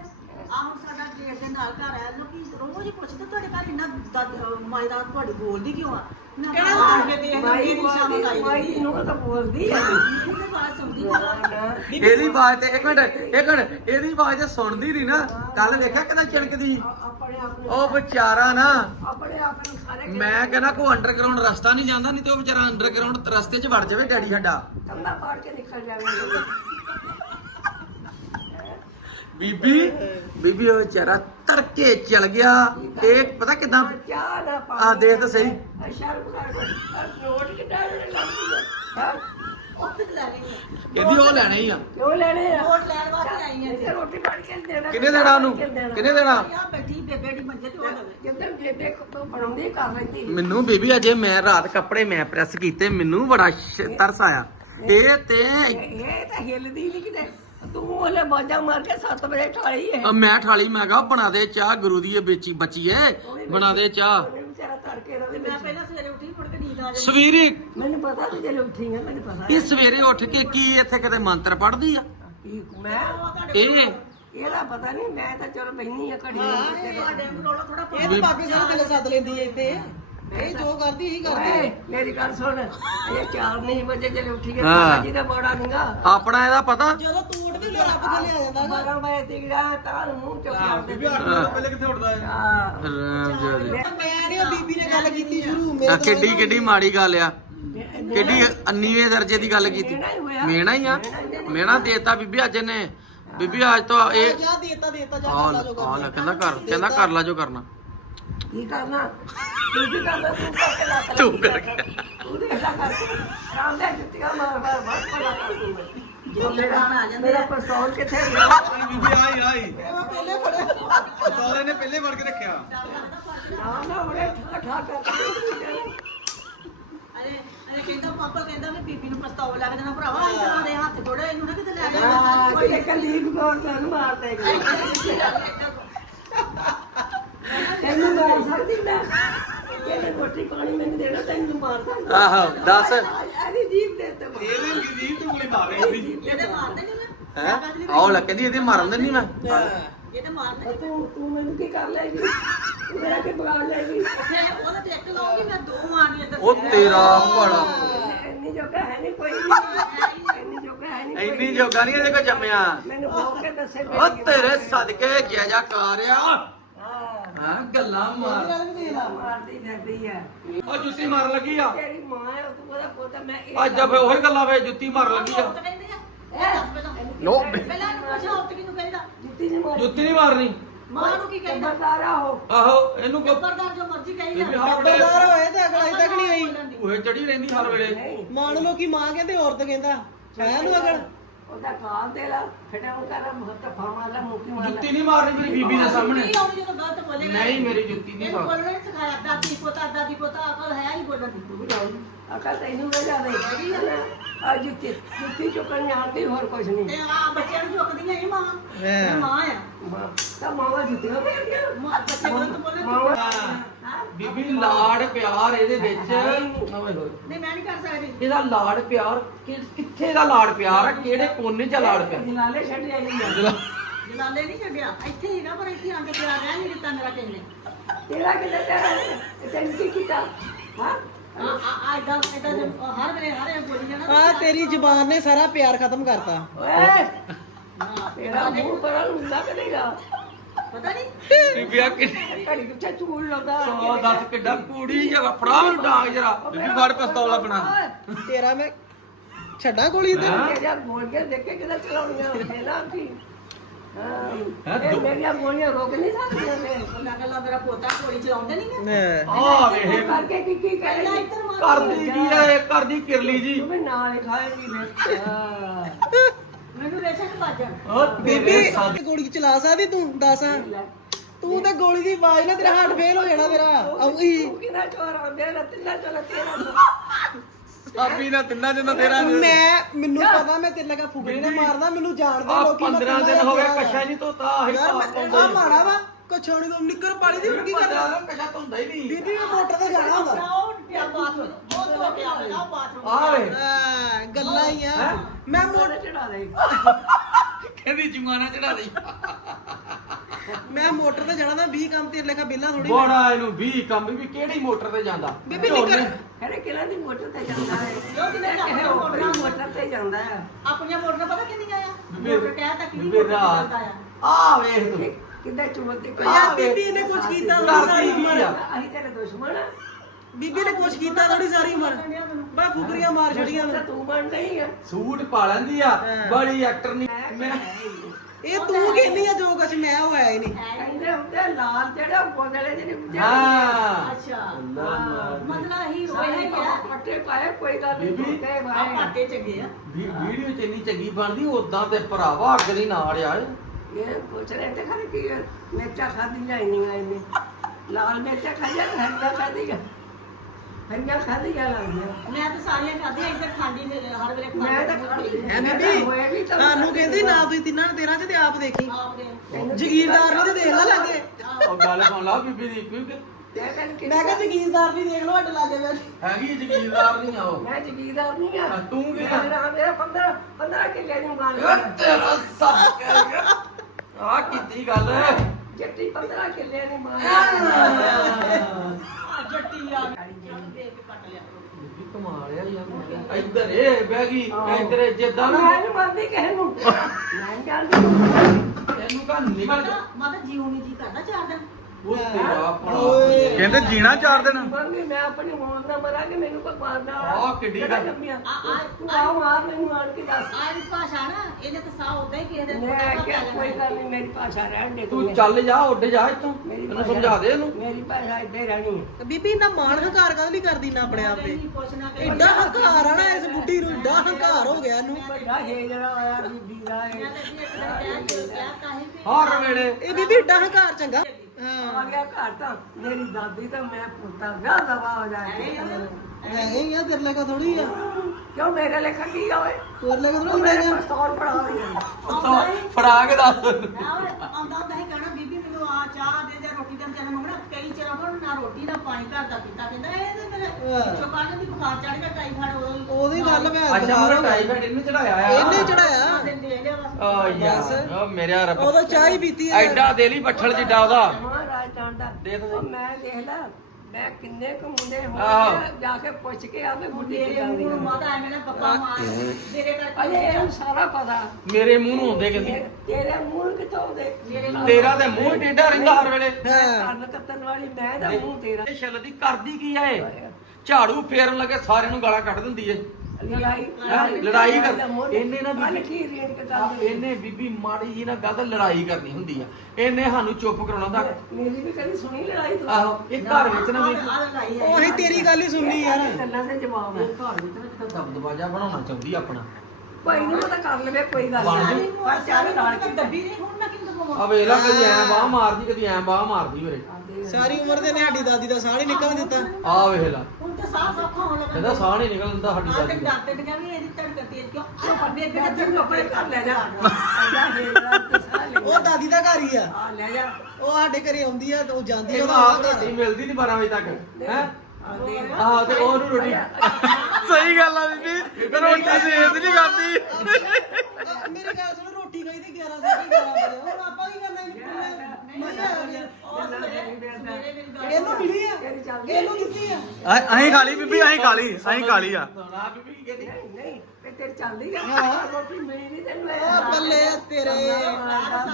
ਆ ਹੁਣ ਸਾਡਾ ਗੇਟ ਦੇ ਨਾਲ ਘਰ ਹੈ। ਲੋਕੀ ਰੋਜ਼ ਹੀ ਪੁੱਛਦੇ ਤੁਹਾਡੇ ਘਰ ਇੰਨਾ ਮਾਇਦਾ ਤੁਹਾਡੀ ਬੋਲਦੀ ਕਿਉਂ ਆ? ਨਾ ਕਿਹੜਾ ਬਾਹਰ ਕੇ ਦੇਖ ਮਾਈ ਮੇਰੀ ਸ਼ਾਮ ਬੋਲਦੀ ਆਈ ਮਾਈ ਨੂੰ ਤਾਂ ਬੋਲਦੀ ਆ। ਉਹਦੇ ਬਾਅਦ ਸੁਣਦੀ ਨਾ। ਨਾ ਇਹਦੀ ਆਵਾਜ਼ ਤੇ ਇੱਕ ਮਿੰਟ ਇੱਕ ਮਿੰਟ ਇਹਦੀ ਆਵਾਜ਼ ਤੇ ਸੁਣਦੀ ਨਹੀਂ ਨਾ। ਕੱਲ ਵੇਖਿਆ ਕਿਦਾਂ ਚਿਣਕਦੀ? ਆਪਣੇ ਆਪ ਨੂੰ ਉਹ ਵਿਚਾਰਾ ਨਾ ਆਪਣੇ ਆਪ ਨੂੰ ਸਾਰੇ ਮੈਂ ਕਹਿੰਦਾ ਕੋਈ ਅੰਡਰਗਰਾਉਂਡ ਰਸਤਾ ਨਹੀਂ ਜਾਂਦਾ ਨਹੀਂ ਤੇ ਉਹ ਵਿਚਾਰਾ ਅੰਡਰਗਰਾਉਂਡ ਰਸਤੇ 'ਚ ਵੜ ਜਾਵੇ ਡੈਡੀ ਸਾਡਾ। ਕੰਦਾ ਪਾੜ ਕੇ ਨਿਕਲ ਜਾਵੇ ਬੀਬੀ? ਬੀਬੀ, ਉਹ ਵਿਚਾਰਾ ਤੜਕੇ ਚਲ ਗਿਆ। ਇਹ ਪਤਾ ਕਿਦਾਂ? ਚਾਹ ਨਾ ਪਾ ਆ ਦੇਖ ਤਾਂ ਸਹੀ। ਸ਼ਰਮ ਕਰ ਨੋਟ ਕਿੱਦਾਂ ਲੱਗਦੀ ਆ ਕਹਿੰਦੀ ਉਹ ਲੈਣੇ ਹੀ ਆ। ਕਿਉਂ ਲੈਣੇ ਆ ਵੋਟ ਲੈਣ ਵਾਸਤੇ ਆਈ ਆ ਇੱਥੇ ਰੋਟੀ ਪਾਣੀ ਕੇ ਦੇਣਾ ਕਿੰਨੇ ਦੇਣਾ ਉਹਨੂੰ? ਕਿੰਨੇ ਦੇਣਾ? ਬੈਠੀ ਬੇਬੇ ਦੀ ਮੰਜੇ ਤੇ ਉਹ ਜਿੱਦਾਂ ਬੇਬੇ ਬਣਾਉਂਦੀ ਕਰ ਲੈਂਦੀ ਮੈਨੂੰ ਬੀਬੀ, ਅਜੇ ਮੈਂ ਰਾਤ ਕੱਪੜੇ ਮੈਂ ਪ੍ਰੈਸ ਕੀਤੇ, ਮੈਨੂੰ ਬੜਾ ਤਰਸ ਆਇਆ। ਇਹ ਤੇ ਇਹ ਤਾਂ ਹਿੱਲਦੀ ਨਹੀਂ ਕਿਤੇ। ਤੂੰ ਉਹਲੇ ਬਾਜਾ ਮਾਰ ਕੇ 7 ਵਜੇ ਠਾਲੀ ਹੈ ਅ, ਮੈਂ ਠਾਲੀ ਮੈਂ ਕਿਹਾ ਬਣਾ ਦੇ ਚਾਹ ਗੁਰੂ ਦੀ ਇਹ ਵੇਚੀ ਬੱਚੀਏ ਬਣਾ ਦੇ ਚਾਹ। ਉਹਨੇ ਵਿਚਾਰਾ ਤੜਕੇ ਦਾ ਵੀ ਮੈਂ ਪਹਿਲਾਂ ਸਵੇਰੇ ਉੱਠੀ ਮੁੜ ਕੇ ਨੀਂਦ ਆ ਸਵੇਰੇ? ਮੈਨੂੰ ਪਤਾ ਸੀ ਜਦੋਂ ਉੱਠੀ ਆ ਮੈਨੂੰ ਪਤਾ। ਇਹ ਸਵੇਰੇ ਉੱਠ ਕੇ ਕੀ ਇੱਥੇ ਕਿਤੇ ਮੰਤਰ ਪੜ੍ਹਦੀ ਆ? ਕੀ ਮੈਂ? ਇਹ? ਇਹਦਾ ਪਤਾ ਨਹੀਂ ਮੈਂ ਤਾਂ ਚਲੋ ਬੈਣੀ ਆ ਘੜੀ ਨੂੰ ਕਿਤੇ ਤੁਹਾਡੇ ਨੂੰ ਰੋਲਾ ਥੋੜਾ ਇਹ ਤਾਂ ਸਾਰੇ ਦਿਲ ਸੱਦ ਲੈਂਦੀ ਏ ਇੱਥੇ। ਇਹ ਜੋ ਕਰਦੀ ਇਹੀ ਕਰਦੀ। ਓਏ ਮੇਰੀ ਗੱਲ ਸੁਣ। ਇਹ 4 ਨਹੀਂ ਵਜੇ ਜਦੋਂ ਉੱਠੀ ਹੈ ਹਾਂ। ਜੀ ਦਾ ਬੜਾ ਨਹੀਂਗਾ। ਆਪਣਾ ਇਹਦਾ ਪਤਾ? ਜਦੋਂ ਤੂੰ ਉੱਠਦੀ ਮੇਰਾ ਰੱਬ ਥੱਲੇ ਆ ਜਾਂਦਾ ਗਾ। 12 ਵਜੇ ਤੀੜਾ ਤਾਂ ਮੂੰਹ ਚੁੱਕ ਕਰਦੇ ਬੀਬੀ 8 ਵਜੇ ਤੋਂ ਪਹਿਲੇ ਕਿੱਥੇ ਉੱਠਦਾ ਹੈ? ਆ ਰਾਮ ਜੀ ਮੈਂ ਨਹੀਂ ਉਹ ਬੀਬੀ ਨੇ ਗੱਲ ਕੀਤੀ ਸ਼ੁਰੂ ਆ ਮੇਰੇ ਕਿੱਡੀ ਕਿੱਡੀ ਮਾੜੀ ਗੱਲ ਆ। ਕਿੱਡੀ ਅੰਨੀਵੇਂ ਦਰਜੇ ਦੀ ਗੱਲ ਕੀਤੀ। ਮੇਣਾ ਹੀ ਹੋਇਆ। ਮੇਣਾ ਹੀ ਆ। ਮੇਣਾ ਦੇਤਾ ਬੀਬੀ ਅੱਜ ਨੇ ਬੀਬੀ ਅੱਜ ਤੋਂ ਇਹ ਜਾ ਦੇਤਾ ਦੇਤਾ ਜਾ ਆ ਕਰਦਾ ਜੋ ਕਹਿੰਦਾ ਕਰ ਕਹਿੰਦਾ ਕਰ ਲਾ ਜੋ ਕਰਨਾ। ਕੀ ਕਰਨਾ ਤੂੰ ਕੀ ਕਰਨਾ ਤੂੰ ਕਰਕੇ ਲੱਤ ਤੂੰ ਕਰਕੇ। ਤੂੰ ਦੇ ਏਦਾਂ ਕਰਕੇ ਰਾਮ ਦੇ ਜੁੱਤੀਆਂ ਮਾਰ ਮਾਰ ਬਹੁਤ ਬੜਾ ਕਰ ਮੈਂ ਜਦੋਂ ਮੇਰਾ ਆ ਜਾਂਦੇ ਮੇਰਾ ਪਿਸਤੌਲ ਕਿੱਥੇ ਗਿਆ ਆਈ ਬੀਬੀ ਆਈ ਆਈ ਮੈਂ ਪਹਿਲੇ ਫੜਿਆ ਤਾਲੇ ਨੇ ਪਹਿਲੇ ਵੜ ਕੇ ਰੱਖਿਆ ਨਾ ਨਾ ਉਹਨੇ ਠਾ ਠਾ ਕਰਕੇ ਅਰੇ ਅਰੇ ਕਹਿੰਦਾ ਪਾਪਾ ਕਹਿੰਦਾ ਵੀ ਬੀਬੀ ਨੂੰ ਪ੍ਰਸਤਾਵ ਲੱਗ ਜਾਣਾ ਭਰਾਵਾ ਅਸੀਂ ਤਾਂ ਦੇ ਹੱਥ ਜੋੜੇ ਇਹਨੂੰ ਨਾ ਕਿਤੇ ਲੈ ਜਾ ਕਿ ਕਲੀਗ ਕੋਲ ਤੈਨੂੰ ਮਾਰ ਦੇਗਾ ਤੈਨੂੰ ਮਾਰ ਸਕਦੀ ਮੈਂ। ਕਿਹਨੇ ਰੋਟੀ ਪਾਣੀ ਮੈਨੂੰ ਦੇਣਾ ਤੈਨੂੰ ਮਾਰ ਸਕਦਾ ਆਹੋ ਦੱਸ। ਅਰੇ ਜੀਬ ਦੇ ਤੇ ਮਾਰ। ਇਹਦੇ ਗਰੀਬ ਤੋਂ ਗੋਲੀ ਮਾਰ ਰਹੀ ਸੀ ਇਹਦੇ ਮਾਰਦੇ ਨਹੀਂ ਮੈਂ ਹੈ? ਆਓ ਲੈ ਕਹਿੰਦੀ ਇਹਦੀ ਮਾਰਨ ਦਿੰਦੀ ਮੈਂ। ਇਹਦੇ ਮਾਰਦੇ ਉਹ ਤੂੰ ਤੂੰ ਮੈਨੂੰ ਕੀ ਕਰ ਲੈਗੀ ਤੂੰ ਮੇਰਾ ਕੀ ਬਗਾੜ ਲੈਗੀ ਫਿਰ ਉਹਦੇ ਤੇ ਇੱਕ ਲਾਉਂਗੀ ਮੈਂ ਦੋ ਮਾਰਨੀਆਂ ਦੱਸ ਉਹ ਤੇਰਾ ਭਲਾ। ਇੰਨੀ ਜੋਗਾ ਹੈ ਨਹੀਂ ਕੋਈ ਵੀ। ਇੰਨੀ ਜੋਗਾ ਹੈ ਨਹੀਂ ਕੋਈ ਇੰਨੀ ਜੋਗਾ ਨਹੀਂ ਇਹਦੇ ਕੋ ਜੰਮਿਆ। ਮੈਨੂੰ ਹੋ ਕੇ ਦੱਸੇ ਉਹ ਤੇਰੇ ਸਦਕੇ ਗਿਆ ਜਾ ਕਾਰਿਆ ਹਾਂ ਗੱਲਾਂ ਮਾਰ। ਮਾਰਦੀ ਫਿਰਦੀ ਹੈ ਉਹ ਜੁੱਤੀ ਮਾਰਨ ਲੱਗੀ ਆ। ਤੇਰੀ ਮਾਂ ਹੈ ਤੂੰ ਉਹਦਾ ਪੁੱਤ ਮੈਂ ਇਹ ਅੱਜ ਫੇ ਉਹੀ ਗੱਲਾਂ ਵੇ ਜੁੱਤੀ ਮਾਰਨ ਲੱਗੀ ਆ। ਪਹਿਲਾਂ ਪੁੱਛ ਔਰਤ ਕਿਹਨੂੰ ਕਹਿੰਦਾ ਜੁੱਤੀ ਨਹੀਂ ਮਾਰੀ ਜੁੱਤੀ ਨਹੀਂ ਮਾਰਨੀ। ਮਾਂ ਨੂੰ ਕੀ ਕਹਿੰਦਾ ਖਬਰਦਾਰ ਆਹੋ ਆਹੋ ਇਹਨੂੰ ਕੋ ਖਬਰਦਾਰ ਜੋ ਮਰਜ਼ੀ ਕਹੀ ਬੀਬੀ ਜਾ ਹਰ ਵੇਲੇ ਖਬਰਦਾਰ ਹੋਏ ਤੇ ਅਗਲਾ ਇਦਾਂ ਨਹੀਂ ਹੋਈ? ਉਹ ਚੜੀ ਰਹਿੰਦੀ ਹਰ ਵੇਲੇ। ਮਾਂ ਨੂੰ ਲੋਕੀ ਮਾਂ ਕਹਿੰਦੇ ਔਰਤ ਕਹਿੰਦਾ। ਹੈ ਨੂੰ ਅਗਲ। ਉਹਦਾ ਖਾਲ ਦੇ ਲਾ ਫਟਾ ਉਹ ਕਰਾ ਮਹੱਤ ਫਾਮਾਲਾ ਮੁਕੀ ਮਾਰ ਜੁੱਤੀ ਨਹੀਂ ਮਾਰਨੀ ਮੇਰੀ ਬੀਬੀ ਦੇ ਸਾਹਮਣੇ। ਕੀ ਆਉਂਦੀ ਜਦੋਂ ਗਲਤ ਬੋਲੇਗਾ। ਨਹੀਂ ਮੇਰੀ ਜੁੱਤੀ ਨਹੀਂ ਇਹਨੂੰ ਮਾਰ ਬੋਲਣਾ ਨਹੀਂ ਸਿਖਾਇਆ ਦਾਦੀ ਪੋਤਾ ਦਾਦੀ ਪੋਤਾ ਅਕਲ ਹੈ ਹੀ ਬੋਲਣ ਦੀ। ਤੂੰ ਜਾਉਂ ਅਕਲ ਤੈਨੂੰ ਨਾ ਜਾਵੇ ਆ ਜੁੱਤੀ ਜੁੱਤੀ ਚੁੱਕਣ ਜਾਂਦੀ ਹੋਰ ਕੁਝ ਨਹੀਂ। ਤੇ ਆ ਬੱਚਿਆਂ ਨੂੰ ਚੁੱਕਦੀਆਂ ਇਹ ਮਾਂ। ਇਹ ਮਾਂ ਆ। ਮਾਂ। ਤਾਂ ਮਾਵਾ ਜੁੱਤੀਆਂ ਪੈ ਗਿਆ ਮਾਂ ਬੱਚੇ ਗਲਤ ਬੋਲੇ ਮਾਵਾ ਹਾਂ ਬੀਬੀ ਲਾੜ ਪਿਆਰ ਇਹਦੇ ਵਿੱਚ। ਓਏ ਹੋਏ ਨਹੀਂ ਮੈਂ ਨਹੀਂ ਕਰ ਸਕਦੀ। ਇਹਦਾ ਲਾੜ ਪਿਆਰ ਕਿ- ਕਿੱਥੇ ਦਾ ਲਾੜ ਪਿਆਰ ਆ? ਕਿਹੜੇ ਕੋਨੇ 'ਚ ਲਾੜ ਪਿਆਰ? ਦਿਨਾਲੇ ਛੱਡ ਆਈ ਆ ਜਲਾਲੇ ਨਹੀਂ ਛੱਡਿਆ। ਇੱਥੇ ਹੀ ਨਾ ਪਰ ਇੱਥੇ ਆ ਕੇ ਪਿਆਰ ਰਹਿ ਨਹੀਂ ਦਿੱਤਾ ਮੇਰਾ ਕਿਸੇ ਨੇ। ਤੇਰਾ ਕਿਤੇ ਤੇਰਾ ਤੈਨੂੰ ਕੀ ਕੀਤਾ? ਹਾਂ? ਆ ਆ ਆ ਇਦਾਂ ਇਦਾਂ ਹਰ ਵੇਲੇ ਹਰ ਇੱਕ ਬੋਲੀ ਜਾਣਾ। ਆ ਤੇਰੀ ਜ਼ੁਬਾਨ ਨੇ ਸਾਰਾ ਪਿਆਰ ਖਤਮ ਕਰਤਾ। ਓਏ! ਤੇਰਾ ਮੂੰਹ ਪਰ ਹੁੰਦਾ ਕਰੇਗਾ ਪਤਾ ਨਹੀਂ ਬੀਬੀ ਆ ਕਿੰਨੀ ਘੜੀ ਕਿੱਥੇ ਚੂੜ ਲਾਉਂਦਾ। ਸੌ ਦੱਸ ਕਿੱਡਾ ਕੂੜੀ ਜਗਾ ਫੜਾ ਮੈਨੂੰ ਡਾਂਗ ਜਰਾ। ਬੀਬੀ ਫੜ ਪਿਸਤੌਲ ਆਪਣਾ। ਤੇਰਾ ਮੈਂ ਛੱਡਾਂ ਗੋਲੀ ਤੇ ਜਾਂ ਬੋਲ ਕੇ ਦੇਖੇ ਕਿਦਾਂ ਚਲਾਉਣੀਆਂ ਨਾ ਕੀ ਹਾਂ ਇਹ ਮੇਰੀਆਂ ਗੋਲੀਆਂ ਰੋਕ ਨਹੀਂ ਸਕਦੀਆਂ ਨੇ। ਉਹਨਾਂ ਗੱਲਾਂ ਮੇਰਾ ਪੋਤਾ ਗੋਲੀ ਚਲਾਉਂਦੇ ਨਹੀਂ ਨੇ ਆ ਵੇਖ। ਇਹ ਕਰਕੇ ਕੀ ਕੀ ਕਰੇ ਇੱਧਰ ਮਾਰ ਕਰਦੀ ਕੀ ਇਹ? ਕਰਦੀ ਕਿਰਲੀ ਜੀ। ਤੂੰ ਨਾਲ ਹੀ ਖਾਏਗੀ ਫਿਰ। ਹਾਂ। ਮੈਨੂੰ ਚ ਵੱਜਣ ਓ ਬੀਬੀ ਗੋਲੀ ਚਲਾ ਸਕਦੀ ਤੂੰ ਦੱਸ। ਤੂੰ ਤੇ ਗੋਲੀ ਦੀ ਆਵਾਜ਼ ਨਾਲ ਤੇਰਾ ਹਾਰਟ ਫੇਲ ਹੋ ਜਾਣਾ ਤੇਰਾ। ਆਉਈ ਤੂੰ ਕਿਹਦਾ ਚੋਰ ਆਉਂਦੇ ਨਾ ਤਿੰਨਾ ਚਲਾ ਤੇਰਾ ਸਾਬੀ ਨਾ ਤਿੰਨਾਂ ਦਿਨਾਂ ਤੇਰਾ ਮੈਂ ਮੈਨੂੰ ਪਤਾ ਮੈਂ ਤੇਰੇ ਲਗਾ ਫੁਗੜੀ ਨਾ ਮਾਰਦਾ ਮੈਨੂੰ ਜਾਣਦੇ ਆ ਲੋਕੀ ਮੈਂ 15 ਦਿਨ ਹੋ ਗਏ ਕੱਛਾ ਨਹੀਂ ਧੋਤਾ ਆਹੀ ਯਾਰ ਮੈਂ ਆ ਮਾੜਾ ਵਾ। ਕਛੋਣੀ ਤੋਂ ਨਿੱਕਰ ਪਾਣੀ ਦੀ ਹੁਣ ਕੀ ਕਰਦਾ ਕੱਛਾ ਧੁੰਦਾ ਹੀ ਨਹੀਂ। ਬੀਬੀ ਮੈਂ ਮੋਟਰ ਤੇ ਜਾਣਾ ਹੁੰਦਾ। ਪਿਆ ਬਾਥਰੂਮ ਉਹ ਤੋਂ ਪਿਆ ਹੋਇਆ ਬਾਥਰੂਮ ਆ ਵੇ। ਆ, ਗੱਲਾਂ ਹੀ ਆ। ਮੈਂ ਮੋਟਰ ਚੜਾ ਦੇ। ਕਹਿੰਦੀ ਜੁਆਨਾ ਚੜਾ ਦੇ। ਮੈਂ ਮੋਟਰ ਤੇ ਜਾਣਾ ਤਾਂ 20 ਕੰਮ ਤੇਰੇ ਲੇਖਾ ਬਿੱਲਾ ਥੋੜੀ ਬੜਾ ਇਹਨੂੰ 20 ਕੰਮ ਵੀ ਕਿਹੜੀ ਮੋਟਰ ਤੇ ਜਾਂਦਾ? ਬੀਬੀ ਨਿੱਕਰ ਖਰੇ ਕਿਲਾ ਦੀ ਮੋਟਰ ਤੇ ਜਾਂਦਾ ਹੈ? ਜੋ ਕਿਨੇ ਇਹ ਆਪਣੀ ਮੋਟਰ ਤੇ ਜਾਂਦਾ ਹੈ? ਆਪਣੀਆਂ ਮੋਟਰਾਂ ਪਤਾ ਕਿੰਨੀਆਂ ਆ? ਮੋਟਰ ਕਹਿ ਤਾਂ ਕਿੰਨੀ ਬੀਬੀ ਮੋਟਰ ਰਾਤ ਚੱਲਦਾ ਆ? ਆ ਵੇਖ ਤੂੰ। ਕਿੱਦਾਂ ਚੁੰਮਤ ਤੇ ਯਾਰ ਬੀਬੀ ਨੇ ਕੁਝ ਕੀਤਾ ਥੋੜੀ ਸਾਰੀ ਉਮਰ। ਆ। ਅਸੀਂ ਤੇਰੇ ਦੁਸ਼ਮਣ ਆ। ਬੀਬੀ ਨੇ ਕੁਝ ਕੀਤਾ ਥੋੜੀ ਸਾਰੀ ਉਮਰ। ਬਾ ਫੁਕਰੀਆਂ ਮਾਰ ਛੜੀਆਂ ਤਾਂ ਤੂੰ ਬਣ ਨਹੀਂ ਆ। ਸੂਟ ਪਾ ਲੈਂਦੀ ਆ। ਬੜੀ ਐਕਟਰ ਨਹੀਂ ਮੈਂ ਇਹ ਤੂੰ ਕਹਿੰਦੀ ਆ ਜੋ ਕੁਛ ਮੈਂ ਉਹ ਹੈ ਹੀ ਨਹੀਂ। ਕਹਿੰਦੇ ਹੁੰਦੇ ਲਾਲ ਜਿਹੜਾ ਬੋਦਲੇ ਜਿਹਨੇ ਹਾਂ। ਅੱਛਾ। ਅੱਲਾ ਮਤਲਬ ਹੀ ਸਾਰੇ ਹੋਇਆ ਹੀ ਆ। ਪੱਟੇ ਪਾਏ ਕੋਈ ਗੱਲ ਨਹੀਂ ਬੀਬੀ, ਟੁੱਟੇ ਆ ਪਾਟੇ ਚੰਗੇ ਆ। ਵੀ ਵੀਡੀਓ ਚ ਇੰਨੀ ਚੰਗੀ ਬਣਦੀ ਉਦਾਂ ਤੇ ਭਰਾਵਾ ਅੱਗ ਦੀ ਨਾਲ ਆ। ਇਹ ਪੁੱਛ ਰਹੇ ਤੇ ਖਰੇ ਕੀ ਹੈ, ਮਿਰਚਾਂ ਖਾਦੀ ਜਾਈਆਂ ਇਹਨੇ ਲਾਲ ਮਿਰਚਾਂ ਖਾਈਆਂ ਤੇ ਹਰੀਆਂ ਖਾਦੀਆਂ ਹਰੀਆਂ ਖਾਦੀਆਂ ਲੱਗਦੀਆਂ ਮੈਂ ਤਾਂ ਸਾਰੀਆਂ ਖਾਧੀਆਂ ਇੱਧਰ ਖਾਂਦੀ ਨੇ ਹਰ ਵੇਲੇ ਖਾਂਦੀ ਮੈਂ ਤਾਂ ਖਾਦੀ ਹੈ ਮੈਂ ਬੀਬੀ ਵੀ ਤੁਹਾਨੂੰ ਕਹਿੰਦੀ ਨਾ ਤੁਸੀਂ ਤਿੰਨਾਂ ਨੇ ਤੇਰਾਂ ਚ ਤੇ ਆਪ ਦੇਖੀ। ਆਪ ਦੇ। ਜ਼ਗੀਰਦਾਰ ਨਹੀਂ ਤੇ ਦੇਖ ਲਾ ਲੱਗੇ। ਉਹ ਗੱਲ ਸੁਣ ਲਾ ਬੀਬੀ ਦੀ ਕਿਉਂਕਿ ਤੇ ਕਹਿੰਦੇ ਮੈਂ ਕਿਹਾ ਜ਼ਗੀਰਦਾਰ ਨਹੀਂ ਦੇਖ ਲਓ ਅੱਡ ਲੱਗੇ ਵੇ ਹੈਗੀ ਜਗੀਰਦਾਰ ਨਹੀਂ ਆ ਉਹ। ਮੈਂ ਜਗੀਰਦਾਰ ਨਹੀਂ ਆ। ਹਾਂ, ਤੂੰ ਕੀ ਆ? ਮੇਰਾ ਮੇਰਾ 15 15 ਕਿੱਲੇ ਨੂੰ ਮਾਰ ਓ ਤੇਰਾ ਸੱਚ ਕਰ ਗਿਆ ਆ ਕੀਤੀ ਗੱਲ ਜੱਟੀ 15 ਕਿੱਲੇ ਨੇ ਮਾਰ ਆ ਜੱਟੀ ਆ। ਬੀਬੀ ਕਮਾਲ ਆ ਯਾਰ ਇੱਧਰ ਇਹ ਬਹਿ ਗਈ ਇੱਧਰ ਜਿੱਦਾਂ ਨਾ। ਮੈਂ ਨਹੀਂ ਮੰਨਦੀ ਕਿਸੇ ਨੂੰ। ਮੈਂ ਜਾਂਦੀ ਇਹਨੂੰ ਕਾ ਨਿਕਲ ਮਾਤਾ ਮਾਤਾ ਜੀਉਣੀ ਜੀ ਕਰਦਾ ਚਾਰ ਦਿਨ। ਉਹ ਤੇਰਾ ਆਪਣਾ ਕਹਿੰਦੇ ਜੀਣਾ ਚਾਰ ਦਿਨ। ਮੰਮੀ ਮੈਂ ਆਪਣੀ ਮੌਤ ਦਾ ਮਰਾਂਗੇ ਮੈਨੂੰ ਕੋਈ ਮਾਰਦਾ ਆਹ ਕਿੱਡੀ ਗੱਲ। ਆ- ਆ- ਤੂੰ ਆ। ਮਾਰ ਮੈਨੂੰ ਆਣ ਕੇ ਦੱਸ। ਆ ਦੀ ਭਾਸ਼ਾ ਨਾ ਇਹਨੇ ਤਾਂ ਸਾਹ ਉਦਾਂ ਹੀ ਕਿਸੇ ਦੇ ਮੈਂ ਕਿਹਾ ਕੋਈ ਗੱਲ ਨਹੀਂ ਮੇਰੀ ਭਾਸ਼ਾ ਰਹਿਣ ਦੇ ਤੂੰ ਚੱਲ ਜਾ ਉੱਡ ਜਾ ਇੱਥੋਂ। ਮੇਰੀ ਤੈਨੂੰ ਸਮਝਾ ਦੇ ਇਹਨੂੰ। ਮੇਰੀ ਭਾਸ਼ਾ ਇੱਥੇ ਰਹਿਣੀ ਹੈ। ਬੀਬੀ ਨਾ ਮਾਣ ਹੰਕਾਰ ਕਾਹਦੇ ਲਈ ਕਰਦੀ ਨਾ ਆਪਣੇ ਆਪ ਤੇ? ਪੁੱਛਣਾ ਕਿ ਐਡਾ ਹੰਕਾਰ ਆ ਨਾ ਇਸ ਬੁੱਢੀ ਨੂੰ ਐਡਾ ਹੰਕਾਰ ਹੋ ਗਿਆ ਇਹਨੂੰ। ਵੱਡਾ ਹੇਜਰਾ ਹੋਇਆ ਬੀਬੀ ਦਾ ਇਹ। ਮੈਂ ਤਾਂ ਜੀ ਇੱਕ ਦਿਨ ਕਹਿ ਕੇ ਕਹਿ ਤਾਂ ਹੀ ਵੀ ਹਰ ਵੇਲੇ। ਇਹ ਬੀਬੀ ਐਡਾ ਹੰਕਾਰ ਚੰਗਾ। ਆ ਗਿਆ ਘਰ ਤਾਂ ਮੇਰੀ ਦਾਦੀ ਤਾਂ ਮੈਂ ਪੁੱਤਾਂ ਵਿਆਹ ਦਵਾ ਹੋ ਜਾਏ ਆ ਤੇਰੇ ਲਗਾ ਥੋੜੀ ਆ। ਕਿਉਂ ਮੇਰੇ ਲੇਖਾ ਕੀ ਹੋਏ ਤੇਰੇ ਲਗਾ ਥੋੜੀ ਮੇਰੇ ਆ ਪਸਤੌਲ ਪੜਾ ਰਹੀ ਹੈ ਉੱਥੋਂ ਫੜਾ ਕੇ ਦੱਸ। ਆਉਂਦਾ ਹੁੰਦਾ ਹੀ ਕਹਿਣਾ ਬੀਬੀ ਆ ਚਾਹ ਦੇ ਦੇ ਰੋਟੀ ਦੇ ਦੇ ਮੰਗਣਾ ਕਈ ਚਿਰ ਉਹਨਾਂ ਨੂੰ ਨਾ ਰੋਟੀ ਨਾ ਪਾਣੀ ਘਰ ਦਾ ਪੀਤਾ ਕਹਿੰਦਾ ਇਹ ਤੇ ਮੇਰੇ ਚੋਕਾਟ ਦੀ ਬੁਖਾਰ ਚੜ ਗਿਆ ਟਾਈਫਾਇਡ ਉਦੋਂ ਉਹਦੀ ਗੱਲ ਮੈਂ ਅੱਛਾ ਉਹ ਟਾਈਫਾਈਡ ਇਹਨੂੰ ਚੜਾਇਆ ਆ। ਇਹਨੇ ਚੜਾਇਆ ਦਿਨ ਦੇ ਲਿਆ ਬਸ ਆ ਯਾਰ ਓ ਮੇਰੇ ਰੱਬ ਉਦੋਂ ਚਾਹ ਹੀ ਪੀਤੀ ਆ। ਐਡਾ ਦੇ ਲਈ ਬੱਠਲ ਜਿੱਡਾ ਉਹਦਾ। ਮਹਾਰਾਜ ਜਾਣਦਾ। ਦੇ ਦੋ। ਉਹ ਮੈਂ ਦੇਖ ਲਾ ਮੈਂ ਕਿੰਨੇ ਕੁ ਮੁੰਡੇ ਆਹੋ। ਹੋਏ ਜਾ ਕੇ ਪੁੱਛ ਕੇ ਆਵੇ ਬੁੱਢੀ ਮੇਰੇ ਜਾਂਦੀ ਮੂੰਹ ਨੂੰ ਮਾਤਾ ਐਵੇਂ ਨਾ ਗੱਪਾਂ ਮਾਰ ਮੇਰੇ ਕਰਕੇ ਅਜੇ ਇਹਨੂੰ ਸਾਰਾ ਪਤਾ। ਮੇਰੇ ਮੂੰਹ ਨੂੰ ਹੁੰਦੇ ਕਹਿੰਦੀ। ਤੇਰੇ- ਤੇਰੇ ਮੂੰਹ ਨੂੰ ਕਿੱਥੋਂ ਦੇ ਮੇਰੇ ਤੇਰਾ ਤੇ ਮੂੰਹ ਹੀ ਟੇਢਾ ਰਹਿੰਦਾ ਹਰ ਵੇਲੇ। ਕੰਨ ਕੱਤਣ ਵਾਲੀ ਮੈਂ ਦਾ ਮੂੰਹ ਤੇਰਾ। ਇਹ ਛਲਦੀ ਕਰਦੀ ਕੀ ਆ ਇਹ? ਝਾੜੂ ਫੇਰਨ ਲੱਗੇ ਸਾਰਿਆਂ ਨੂੰ ਗਾਲਾਂ ਕੱਢ ਦਿੰਦੀ ਏ। ਲੜਾਈ ਹੈਂ? ਲੜਾਈ ਕਰ ਇਹਨੇ ਨਾ ਬੀਬੀ ਕੀ ਰੇਟ ਕਟਾ ਇਹਨੇ ਬੀਬੀ ਮਾੜੀ ਜੀ ਨਾ ਗੱਲ ਤੇ ਲੜਾਈ ਕਰਨੀ ਹੁੰਦੀ ਆ। ਇਹਨੇ ਸਾਨੂੰ ਚੁੱਪ ਕਰਾਉਣਾ ਦਾ ਮੇਰੀ ਵੀ ਕਦੀ ਸੁਣੀ ਲੜਾਈ ਤੂੰ? ਆਹੋ ਇਹ ਘਰ ਵਿੱਚ ਨਾ ਹੈ। ਉਹ ਅਸੀਂ ਤੇਰੀ ਗੱਲ ਹੀ ਸੁਣਨੀ ਯਾਰ ਗੱਲਾਂ ਦੇ ਜਵਾਬ ਹੈ ਘਰ ਵਿੱਚ ਨਾ ਕਿਤੇ ਦਬਦਬਾ ਜਿਹਾ ਬਣਾਉਣਾ ਚਾਹੁੰਦੀ ਆ ਆਪਣਾ। ਭਾਈ ਨੂੰ ਪਤਾ ਕਰ ਲਵੇ ਕੋਈ ਗੱਲ ਬਣ ਨਹੀਂ। ਪਰ ਚਾਰ ਨਾਲ ਕਿ ਦੱਬੀ ਨਹੀਂ ਹੁਣ ਮੈਂ ਕਿੰਦੋਂ ਬਵਾਂ ਆ ਵੇਖ ਲਾ ਕਦੀ ਐ ਬਾਹ ਮਾਰਦੀ ਕਦੀ ਐ ਬਾਹ ਮਾਰਦੀ ਮੇਰੇ। ਸਾਰੀ ਉਮਰ ਦੇ ਨੇ ਸਾਡੀ ਦਾਦੀ ਦਾ ਸਾਹ ਨਹੀਂ ਨਿਕਲ ਦਿੱਤਾ। ਆ ਵੇਖ ਲਾ। ਹੁਣ ਤਾਂ ਸਾਹ ਸੌਖਾ ਹੋਣ ਲੱਗਾ। ਕਹਿੰਦਾ ਸਾਹ ਨਹੀਂ ਨਿਕਲ ਦਿੰਦਾ ਸਾਡੀ ਆ ਤੇ ਦਾਦੀ ਦਾ। ਡਾਕਟਰ ਨੇ ਕਿਹਾ ਵੀ ਇਹਦੀ ਧੜਕਣ ਤੇਜ਼ ਕਿਉਂ? ਆ ਪਰਦੇ ਅੱਗੇ ਤੇ ਨੂੰ ਆਪਣੇ ਘਰ ਲੈ ਜਾ। ਅੱਜਾ ਹੇਰਾ ਤੇ ਸਾਹ ਲੈ ਉਹ ਦਾਦੀ ਦਾ ਘਰ ਹੀ ਆ। ਆ ਲੈ ਜਾ। ਉਹ ਸਾਡੇ ਘਰੇ ਆਉਂਦੀ ਆ ਤੇ ਉਹ ਜਾਂਦੀ ਆ ਉਹਦਾ ਆਪ ਰੋਟੀ ਮਿਲਦੀ ਨਹੀਂ 12 ਵਜੇ ਤੱਕ ਹੈ? ਆ ਦੇ। ਆਹ ਤੇ ਉਹਨੂੰ ਰੋਟੀ। ਸਹੀ ਗੱਲ ਆ ਬੀਬੀ ਰੋਟੀ ਸੇਧ ਨਹੀਂ ਕਰਦੀ ਮੇਰੇ ਗੱਲ ਸੁਣੋ ਖਾਈ ਦੀ 11 ਸਾਢੇ 11 ਵਜੇ ਹੁਣ ਆਪਾਂ ਕੀ ਕਰਨਾ ਇਹਨੂੰ ਇਹਨੂੰ ਮਿਲੀ ਆ? ਇਹਨੂੰ ਦਿੱਤੀ ਆ? ਅਸੀਂ ਖਾਲੀ ਬੀਬੀ ਅਸੀਂ ਖਾਲੀ ਅਸੀਂ ਖਾਲੀ ਆ। ਨਹੀਂ ਨਹੀਂ ਤੇ ਤੇਰੇ ਚੱਲਦੀ ਆ। ਰੋਟੀ ਮਿਲੀ ਨਹੀਂ ਤੈਨੂੰ ਆ ਬੱਲੇ ਤੇਰੇ।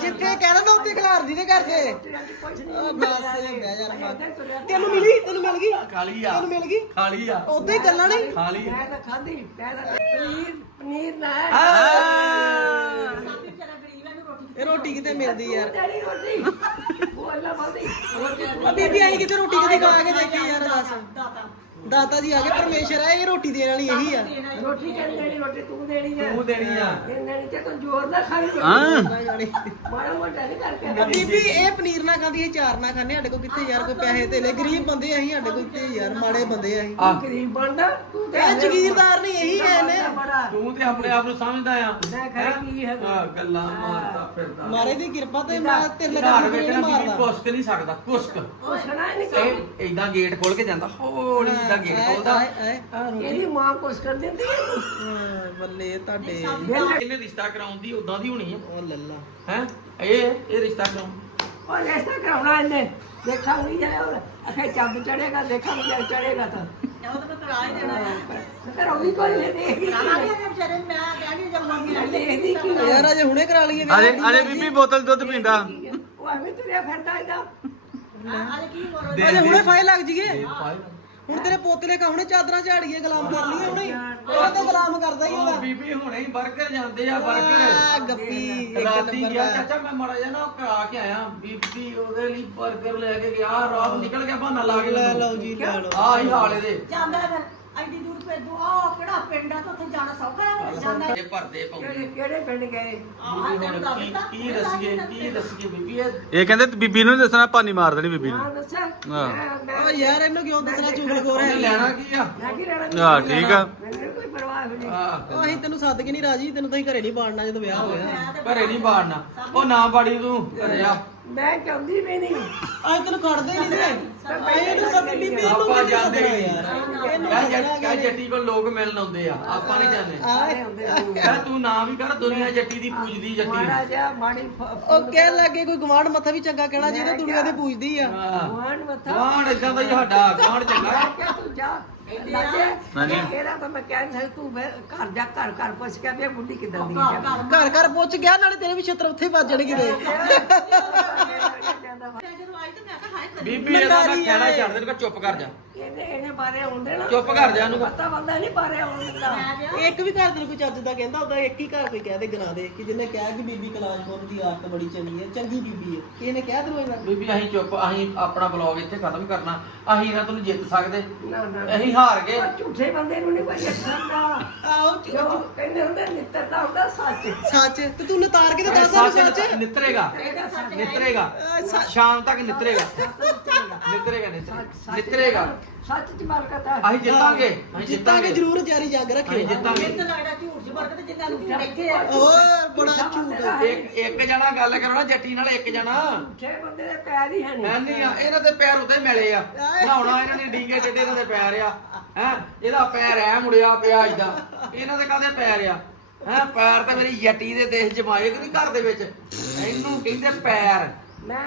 ਜਿੱਥੇ ਕਹਿਣਾ ਨਾ ਉੱਥੇ ਖਿਲਾਰਦੀ ਦੇ ਕਰਕੇ ਕੁਝ ਨਹੀਂ ਆ ਬਸ ਬਹਿ ਜਾ ਰਮਾ ਤੈਨੂੰ ਮਿਲੀ? ਤੈਨੂੰ ਮਿਲ ਗਈ? ਖਾਲੀ ਆ। ਤੈਨੂੰ ਮਿਲ ਗਈ? ਖਾਲੀ ਆ। ਉਦਾਂ ਹੀ ਗੱਲਾਂ ਨਹੀਂ ਖਾਲੀ ਮੈਂ ਤਾਂ ਖਾਧੀ ਮੈਂ ਤਾਂ ਪਨੀਰ ਪਨੀਰ ਨਾ ਸਾਬੀ ਵਿਚਾਰਾ ਗਰੀਬ ਹੈ ਇਹਨੂੰ ਰੋਟੀ ਇਹ ਰੋਟੀ ਕਿਤੇ ਮਿਲਦੀ ਯਾਰ? ਤੇਰੀ ਰੋਟੀ। ਬੋਲਣਾ ਬੋਲਦੀ ਆ ਬੀਬੀ ਆਈ ਕਿਤੇ ਰੋਟੀ ਕਦੀ ਖਾ ਕੇ ਦੇਖੀ ਯਾਰ ਦੱਸ। ਦਾਤਾ। ਦਾਤਾ। ਜੀ ਆ ਗਏ ਪਰਮੇਸ਼ਰ ਆ ਇਹ ਰੋਟੀ ਦੇਣ ਵਾਲੀ ਇਹੀ ਆ। ਰੋਟੀ ਕਿਹਨ ਦੇਣੀ? ਰੋਟੀ ਤੂੰ ਦੇਣੀ ਹੈ ਤੂੰ ਦੇਣੀ ਆ। ਇਹ ਦੇਣੀ ਤੇ ਤੂੰ ਜ਼ੋਰ ਨਾਲ ਖਾਣੀ ਰੋਟੀ। ਹਾਂ। ਨਾ ਜਾਣੇ ਮਾੜਾ ਮੋਟਾ ਨਹੀਂ ਕਰਕੇ ਆ ਬੀਬੀ ਇਹ ਪਨੀਰ ਨਾ ਖਾਂਦੀ ਇਹ ਚਾਰ ਨਾ ਖਾਂਦੇ ਸਾਡੇ ਕੋਲ ਕਿੱਥੇ ਯਾਰ ਕੋਈ ਪੈਸੇ ਤੇ ਲੈ ਗਰੀਬ ਬੰਦੇ ਅਸੀਂ ਸਾਡੇ ਕੋਲ ਕਿੱਥੇ ਯਾਰ ਮਾੜੇ ਬੰਦੇ ਆ। ਅਸੀਂ ਤੂੰ ਗਰੀਬ ਬਣਦਾ ਤੂੰ ਤੇ ਇਹ ਜ਼ਗੀਰਦਾਰ ਨਹੀਂ ਇਹੀ ਹੈ ਨੇ ਬੜਾ ਤੂੰ ਤੇ ਆਪਣੇ ਆਪ ਨੂੰ ਸਮਝਦਾ ਆ। ਮੈਂ ਖਰੇ ਕੀ ਹੈ ਆ ਗੱਲਾਂ ਮਾਰਦਾ ਫਿਰਦਾ। ਮਾਰੇ ਦੀ ਕਿਰਪਾ ਤੇ ਮੈਂ ਤੇਰੇ ਮਾਰਦਾ। ਕੁਸਕ ਨਹੀਂ ਸਕਦਾ ਕੁਸਕ ਨਹੀਂ ਇਹ ਇਦਾਂ ਗੇਟ ਖੋਲ ਕੇ ਜਾਂਦਾ ਹੌਲੀ ਜਿੱਦਾਂ ਗੇਟ ਖੋਲਦਾ। ਇਹਦੀ ਮਾਂ ਕੁਛ ਕਰ ਦਿੰਦੀ ਹੈ। ਹਾਂ, ਬੱਲੇ ਤੁਹਾਡੇ। ਇਹਨੇ ਰਿਸ਼ਤਾ ਕਰਾਉਂਦੀ ਉਦਾਂ ਦੀ ਹੋਣੀ ਆ। ਉਹ ਲੱਲਾ। ਹੈ? ਇਹ ਇਹ ਰਿਸ਼ਤਾ ਕਰਾਉਂ ਉਹ ਐਸਾ ਕਰਾਉਣਾ ਇਹਨੇ। ਦੇਖਾਂਗੇ ਜਾਏ ਉਹ ਅਖੇ ਚੱਬ ਚੜੇਗਾ ਦੇਖਾਂਗੇ ਜੇ ਚੜੇਗਾ ਤਾਂ। ਉਹ ਤਾਂ ਮੈਂ ਕਰਾ ਹੀ ਦੇਣਾ। ਹੈ ਕਰਾਉਣੀ ਕੋਈ ਨਹੀਂ ਹੈ ਯਾਰ ਅਜੇ ਹੁਣੇ ਕਰਾ ਲਈਏ ਅਰੇ ਦੀ ਅਰੇ ਬੀਬੀ ਬੋਤਲ ਦੁੱਧ ਪੀਂਦਾ। ਉਹ ਐਵੇਂ ਤੁਰਿਆ ਲੱਗ ਜੀਏ। ਹੁਣ ਤੇਰੇ ਪੋਤਲੇ ਕਾ ਹੁਣੇ ਚਾਦਰਾਂ ਝਾੜੀਏ ਗੁਲਾਮ ਕਰ ਲਈਏ ਹੁਣੇ। ਉਹ ਤਾਂ ਗੁਲਾਮ ਕਰਦਾ ਹੀ ਉਹ ਬੀਬੀ ਹੁਣੇ ਹੀ 버ਗਰ ਜਾਂਦੇ ਆ ਆ, ਗੱਪੀ ਇੱਕ ਰਾਤੀ ਨੰਬਰ ਗਿਆ। ਚਾਚਾ ਮੈਂ ਮੜਾ ਜਾ ਨਾ ਕਰਾ ਕੇ ਆਇਆ। ਬੀਬੀ ਉਹਦੇ ਲਈ 버ਗਰ ਲੈ ਕੇ ਗਿਆ। ਰਾਤ ਨਿਕਲ ਗਿਆ ਬਹਾਨਾ ਲਾ ਕੇ ਲੈ ਲਓ ਜੀ ਲੈ ਲਓ। ਆਹੀ ਹਾਲੇ ਦੇ ਜਾਂਦਾ ਫਿਰ। ਐਡੀ ਦੂਰ ਭੇਜੋ ਆਹ ਕਿਹੜਾ ਪਿੰਡ ਆ ਤਾਂ ਉੱਥੇ ਜਾਣਾ ਸੌਖਾ ਹੈ ਜਾਂਦਾ ਇਹ ਭਰਦੇ ਪਾਉਂਦੇ ਕਿਹੜੇ ਕਿਹੜੇ ਪਿੰਡ ਗਏ? ਆਹ ਬੀਬੀ ਤੈਨੂੰ ਹੁਣ ਦੱਸ ਕੀ ਦਿੱਤਾ ਕੀ ਦੱਸੀਏ ਕੀ ਦੱਸੀਏ ਬੀਬੀ ਇਹ ਇਹ ਕਹਿੰਦੇ ਬੀਬੀ ਨੂੰ ਨੀ ਦੱਸਣਾ ਭਾਨੀ ਮਾਰ ਦੇਣੀ ਬੀਬੀ ਹਾਂ ਨੂੰ ਦੱਸਾਂ। ਹਾਂ। ਮੈਂ- ਓ ਯਾਰ ਇਹਨੂੰ ਕਿਉਂ ਦੱਸਣਾ ਚੁਗਲਖੋਰ ਉਹਨੇ ਹੈ ਲੈਣਾ ਕੀ ਆ? ਮੈਂ ਕੀ ਲੈਣਾ ਹਾਂ ਠੀਕ ਆ। ਮੈਨੂੰ ਕੋਈ ਪਰਵਾਹ ਨਹੀਂ। ਆ ਉਹ ਅਸੀਂ ਤੈਨੂੰ ਸੱਦ ਕੇ ਨਹੀਂ ਰਾਜੀ ਤੈਨੂੰ ਤਾਂ ਹੀ ਘਰੇ ਨਹੀਂ ਬਾੜਨਾ ਜਦੋਂ ਵਿਆਹ ਹੋਇਆ। ਘਰੇ ਨਹੀਂ ਬਾੜਨਾ। ਉਹ ਨਾ ਬਾੜੀ ਤੂੰ ਘਰੇ ਆ। ਮੈਂ ਚਾਹੁੰਦੀ ਵੀ ਨਹੀਂ। ਅੱਜ ਤੈਨੂੰ ਖੜਦੇ ਨਹੀਂ ਨੇ। ਆਏ ਇਹਨੂੰ ਸੱਦ ਬੀਬੀ ਇਹਨੂੰ ਆਪਾਂ ਜਾਂਦੇ ਨਹੀਂ। ਯਾਰ। ਇਹਨੂੰ ਸੱਦਣਾ ਜੱਟ- ਕੋਲ ਲੋਕ ਮਿਲਣ ਆਉਂਦੇ ਆ। ਆਪਾਂ ਨਹੀਂ ਜਾਂਦੇ। ਆਏ ਕਹਿ ਤੂੰ ਨਾ ਵੀ ਕਰ ਦੁਨੀਆ ਜੱਟੀ ਦੀ ਪੂਜਦੀ ਜੱਟੀ। ਮਾੜਾ ਨੂੰ ਜਿਹਾ ਮਾੜੀ ਉਹ ਕਹਿਣ ਲੱਗੇ ਕੋਈ ਗਵਾਂਢ ਮੱਥਾ ਵੀ ਚੰਗਾ ਕਹਿਣਾ ਚਾਹੀਦਾ ਦੁਨੀਆ ਦੇ ਪੂਜਦੀ ਆ। ਵਾਣ ਮੱਥਾ ਗਾਂਡ ਇਦਾਂ ਦਾ ਹੀ ਸਾਡਾ। ਗਾਂਡ ਚੰਗਾ। ਮੈਂ ਕਿਹਾ ਤੂੰ ਜਾ। ਹਾਂਜੀ। ਇਹਦਾ ਤਾਂ ਮੈਂ ਕਹਿ ਨਹੀਂ ਤੂੰ ਮੈਂ ਘਰ ਜਾ ਘਰ ਘਰ ਪੁੱਛ ਕੇ ਵੀ ਮੁੰਡੀ ਕਿਦਾਂ ਦੀ ਹੈ ਘਰ। ਘਰ ਪੁੱਛ ਗਿਆ ਨਾਲੇ ਤੇਰੇ ਵੀ ਛਤਰ ਉੱਥੇ ਵੱਜ ਜਾਣਗੇ ਦੇ ਮੈਂ ਜਦੋਂ ਆਈ ਤਾਂ ਮੈਂ ਕਿਹਾ ਹਾਏ ਕਰੀ ਬੀਬੀ ਇਹਦਾ ਮੈਂ ਕਹਿਣਾ ਛੱਡ ਦੇ ਚੁੱਪ ਕਰ ਜਾ। ਇਹਨੇ ਇਹਨੇ ਬਾਰੇ ਹੁੰਦੇ ਨਾ ਚੁੱਪ ਕਰ ਜਾ ਇਹਨੂੰ। ਪਤਾ ਬੰਦਾ ਨਹੀਂ ਬਾਰੇ ਹੁੰਦਾ ਇੱਕ ਵੀ ਘਰ ਦੇ ਨੂੰ ਕੋਈ ਚੱਜ ਦਾ ਕਹਿੰਦਾ ਉਹਦਾ ਇੱਕ ਹੀ ਘਰ ਕੋਈ ਕਹਿ ਦੇ ਗਨਾ ਦੇ। ਕਿ ਜਿਹਨੇ ਕਿਹਾ ਕਿ ਬੀਬੀ ਕਲਾਸ਼ਪੁਰ ਦੀ ਆਦਤ ਬੜੀ ਚੰਗੀ ਹੈ ਚੰਗੀ ਬੀਬੀ ਹੈ। ਕਿਸੇ ਨੇ ਕਹਿ ਦਿਓ ਇਹਨਾਂ ਬੀਬੀ ਅਸੀਂ ਚੁੱਪ ਅਸੀਂ ਆਪਣਾ ਬਲੌਗ ਇੱਥੇ ਖਤਮ ਕਰਨਾ। ਅਸੀਂ ਇਹਨਾਂ ਤੋਂ ਜਿੱਤ ਸਕਦੇ। ਨਾ ਨਾ। ਅਸੀਂ ਹਾਰ ਗਏ। ਉਹ ਝੂਠੇ ਬੰਦੇ ਨੂੰ ਨਹੀਂ ਕੋਈ ਅੱਛਾ ਆਓ ਜੋ ਕਹਿੰਦੇ ਹੁੰਦੇ ਨਿੱਤਰਦਾ ਹੁੰਦਾ ਸੱਚ। ਸੱਚ। ਤੇ ਤੂੰ ਨਤਾਰ ਕੇ ਤੇ ਦੱਸ ਸਾਨੂੰ ਸੱਚ ਸੱਚ? ਨਿਤਰੇਗਾ। ਨਿਤਰੇਗਾ ਸ਼ਾਮ ਤੱਕ ਨਿਤਰੇਗਾ। ਨਿਤਰੇਗਾ। ਨਿਤਰੇਗਾ ਨਿਤਰੇਗਾ। ਸੱਚ ਚ ਬਰਕਤ ਹੈ। ਅਸੀਂ ਜਿੱਤਾਂਗੇ ਅਸੀਂ ਜਿੱਤਾਂਗੇ ਜ਼ਰੂਰ ਜਾਰੀ ਜੰਗ ਅਸੀਂ ਰੱਖਿਓ ਜਿੱਤਾਂਗੇ ਮੈਨੂੰ ਲੱਗਦਾ ਝੂਠ ਚ ਬਰਕਤ ਜਿੰਨਾ ਨੂੰ ਝੂਠ ਇੱਥੇ ਆ ਓਏ ਬੜਾ ਝੂਠ ਇੱਕ ਇੱਕ ਜਣਾ ਗੱਲ ਕਰੋ ਨਾ ਜੱਟੀ ਨਾਲ ਇੱਕ ਜਣਾ। ਝੂਠੇ ਬੰਦੇ ਦੇ ਪੈਰ ਹੀ ਹੈ ਨਹੀਂ। ਹੈ ਨਹੀਂ ਆ ਇਹਨਾਂ ਦੇ ਪੈਰ ਉੱਤੇ ਮਿਲੇ ਆ। ਨਹਾਉਣਾ ਇਹਨਾਂ ਦੇ ਡੀਂਗੇ ਟੇਡੇ ਇਹਨਾਂ ਦੇ ਪੈਰ ਆ। ਹੈ? ਇਹਦਾ ਪੈਰ ਐ ਮੁੜਿਆ ਪਿਆ ਇਦਾਂ ਇਹਨਾਂ ਦੇ ਕਾਹਦੇ ਪੈਰ ਆ? ਹੈ? ਪੈਰ ਤਾਂ ਮੇਰੀ ਜੱਟੀ ਦੇ ਦੇਸ਼ ਜਮਾਏ ਕਿ ਨਹੀਂ ਘਰ ਦੇ ਵਿੱਚ? ਇਹਨੂੰ ਕਹਿੰਦੇ ਪੈਰ। ਮੈਂ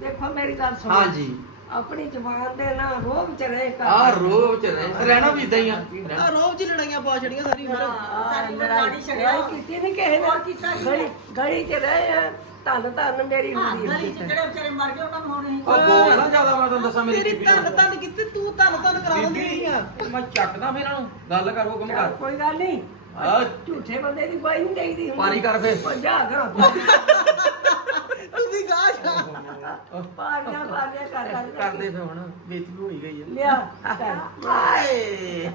ਦੇਖੋ ਮੇਰੀ ਗੱਲ ਸੁਣੋ। ਹਾਂਜੀ। ਆਪਣੀ ਜ਼ਬਾਨ ਦੇ ਨਾਲ ਰੋਬ ਚ ਰਹੇ ਕਰ ਆ ਰੋਬ ਚ ਰਹਿ- ਰਹਿਣਾ ਵੀ ਇਦਾਂ ਹੀ ਆ। ਆ ਰੋਬ ਜੀ ਲੜਾਈਆਂ ਪਾ ਛੜੀਆਂ ਸਾਰੀ ਉਮਰ। ਸਾਡੀ ਲੜਾਈ ਛੜਿਆ ਲੜਾਈ ਕੀਤੀ ਨਹੀਂ ਕਿਸੇ ਹੋਰ ਨੇ ਕੀਤਾ ਸੀ। ਗਲੀ ਗਲੀ ਚ ਰਹੇ ਆ। ਧੰਨ ਧੰਨ ਮੇਰੀ ਹਾਂ ਹੁੰਦੀ ਗਲੀ ਚ ਜਿਹੜੇ ਵਿਚਾਰੇ ਮਰ ਗਏ ਉਹਨਾਂ ਨੂੰ ਹੁਣ ਨਹੀਂ ਉਹ ਬੋਲ ਨਾ ਜ਼ਿਆਦਾ ਮੈਂ ਤੁਹਾਨੂੰ ਦੱਸਾਂ ਮੇਰੀ ਤੇਰੀ ਬੀਬੀ ਧੰਨ ਧੰਨ ਕੀਤੀ ਤੂੰ ਧੰਨ ਧੰਨ ਕਰਾ ਦਿੰਦੀ ਬੀਬੀ ਨਹੀਂ ਆ। ਮੈਂ ਚੱਕਦਾ ਫੇਰ ਇਹਨਾਂ। ਨੂੰ ਗੱਲ ਕਰ ਹੁਕਮ ਕਰ। ਕੋਈ ਗੱਲ ਨਹੀਂ ਆ ਝੂਠੇ ਬੰਦੇ ਦੀ ਬਾਈ ਨਹੀਂ ਦੇਈਦੀ। ਪਾਰੀ ਕਰ ਫੇਰ। ਪੰਜਾ ਗਾ ਤੂੰ। ਵੀ ਗਾ ਜਾ। ਪਾਰੀਆਂ ਪਾਰੀਆਂ ਕਰ ਕਰ ਕਰਦੇ ਫੇਰ ਹੁਣ ਬੇਇੱਜ਼ਤੀ ਹੋਈ ਗਈ ਆ। ਲਿਆ। ਹਾਏ।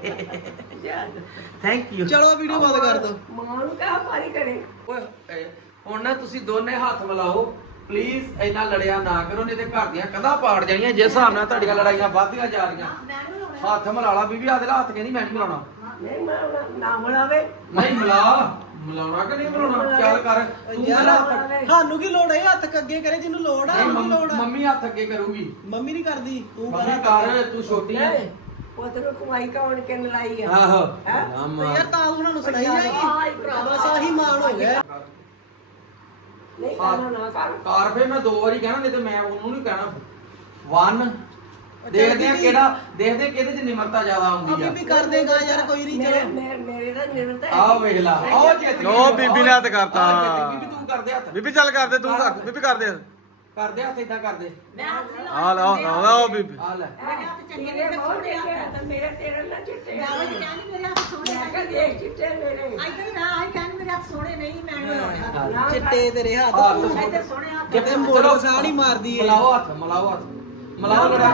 ਥੈਂਕ ਯੂ ਚਲੋ ਵੀਡੀਓ ਬੰਦ ਕਰ ਦੋ। ਮਾਂ ਨੂੰ ਕਹਾ ਪਾਰੀ ਕਰੇ ਓਏ ਇਹ ਹੁਣ ਨਾ ਤੁਸੀਂ ਦੋਨੇ ਹੱਥ ਮਿਲਾਓ। ਪਲੀਜ਼ ਇੰਨਾ ਲੜਿਆ ਨਾ ਕਰੋ ਨਹੀਂ ਤੇ ਘਰ ਦੀਆਂ ਕੰਧਾਂ ਪਾੜ ਜਾਣੀਆਂ। ਜਿਸ ਹਿਸਾਬ ਨਾਲ ਤੁਹਾਡੀਆਂ ਲੜਾਈਆਂ ਵੱਧਦੀਆਂ ਜਾ ਰਹੀਆਂ। ਹੱਥ ਮਿਲਾ ਲਾ ਬੀਬੀ ਆਦੇ ਹੱਥ ਕਹਿੰਦੀ ਮੈਂ ਨਹੀਂ ਮਿਲਾਉਣਾ। ਨਹੀਂ ਮੈਂ ਨਾ ਮਿਲਾਵੇ। ਨਹੀਂ ਮਿਲਾ। ਮਿਲਾਉਣਾ ਕਿ ਨਹੀਂ ਮਿਲਾਉਣਾ? ਚੱਲ ਕਰ ਤੂੰ ਯਾਰ ਮਿਲਾ ਹੱਥ। ਸਾਨੂੰ ਕੀ ਲੋੜ ਹੈ? ਹੱਥ ਅੱਗੇ ਕਰੇ ਜਿਹਨੂੰ ਲੋੜ ਆ ਨਹੀਂ, ਉਹਨੂੰ ਕੀ ਲੋੜ ਮੰਮ- ਆ? ਮੰਮੀ ਹੱਥ ਅੱਗੇ ਕਰੂਗੀ। ਮੰਮੀ ਨਹੀਂ ਕਰਦੀ ਤੂੰ ਮੰਮੀ ਕਰ ਤੂੰ ਛੋਟੀ ਹੈ ਨਹੀਂ ਉਹ ਤੈਨੂੰ ਕਮਾਈ ਕੌਣ ਕੇ ਲਾਈ ਆ? ਆਹੋ। ਹੈਂ? ਆ ਤੇ ਮਾਂ ਯਾਰ ਤਾਂ ਉਹਨਾਂ ਨੂੰ ਸੁਣਾਈ ਆਈ ਜਾਏਗੀ। ਭਰਾਵਾ। ਬਸ ਆਹੀ ਮਾਣ ਹੋ ਗਿਆ। ਨਹੀਂ ਕਰਨਾ ਨਾ ਕਰ। ਕਾਰ ਫੇ ਮੈਂ ਦੋ ਵਾਰੀ ਕਹਿਣਾ ਨਹੀਂ ਤੇ ਮੈਂ ਉਹਨੂੰ ਨਹੀਂ ਕਹਿਣਾ। ਵਨ ਦੇਖਦੇ ਆ ਕਿਹੜਾ ਦੇਖਦੇ ਆ ਕਿਹਦੇ ਚ ਨਿਮਰਤਾ ਜ਼ਿਆਦਾ ਆ। ਆਉਂਦੀ ਆ ਬੀਬੀ ਕਰ ਦੇਗਾ ਯਾਰ ਕੋਈ ਨਹੀਂ ਮੇਰੇ ਚਲੋ। ਮੇਰੇ ਮੇਰੇ ਦਾ ਨਿਰੰਤਰ ਆਹ ਵੇਖ ਲਾ। ਆਹ ਜਿੱਤ ਗਈ। ਲਓ, ਬੀਬੀ ਨੇ ਹੱਥ ਕਰਤਾ। ਆਹ ਜਿੱਤ ਗਈ, ਬੀਬੀ ਤੂੰ ਕਰਦੇ ਹੱਥ। ਬੀਬੀ ਚੱਲ ਕਰਦੇ ਤੂੰ ਕਰ। ਬੀਬੀ ਕਰਦੇ ਕਰਦੇ ਹੱਥ ਇਦਾਂ ਕਰਦੇ। ਮੈਂ ਹੱਥ ਨਹੀਂ ਆ ਲਓ ਲਓ ਬੀਬੀ। ਆ ਲੈ। ਮੇਰੇ ਹੱਥ ਚੰਗੇ ਮੇਰੇ ਨੇ ਬਹੁਤ ਸੋਹਣੇ ਹੱਥ ਤਾਂ ਮੇਰੇ ਤੇਰੇ ਨਾਲ ਚਿੱਟੇ ਮੈਂ ਉਹ ਕਹਿੰਦੀ ਮੇਰੇ ਹੱਥ ਸੋਹਣੇ ਮੈਂ ਕਿਹਾ ਦੇਖ ਚਿੱਟੇ ਮੇਰੇ। ਆਈ ਨਾ ਆਈ ਕਹਿੰਦੀ ਮੇਰੇ ਹੱਥ ਸੋਹਣੇ ਨਹੀਂ ਮੈਂ ਨਹੀਂ ਲਾਉਣੇ ਚਿੱਟੇ ਤੇਰੇ ਹੱਥ ਆਹ ਤੂੰ ਇੱਧਰ ਸੋਹਣੇ ਹੱਥ। ਕਿਤੇ ਮੋੜ ਵਸਾਣ ਹੀ ਮਾਰਦੀ ਏ ਮਲਾਓ ਹੱਥ ਮਲਾਓ ਹੱਥ। ਮਲਾਓ ਲੜਾ।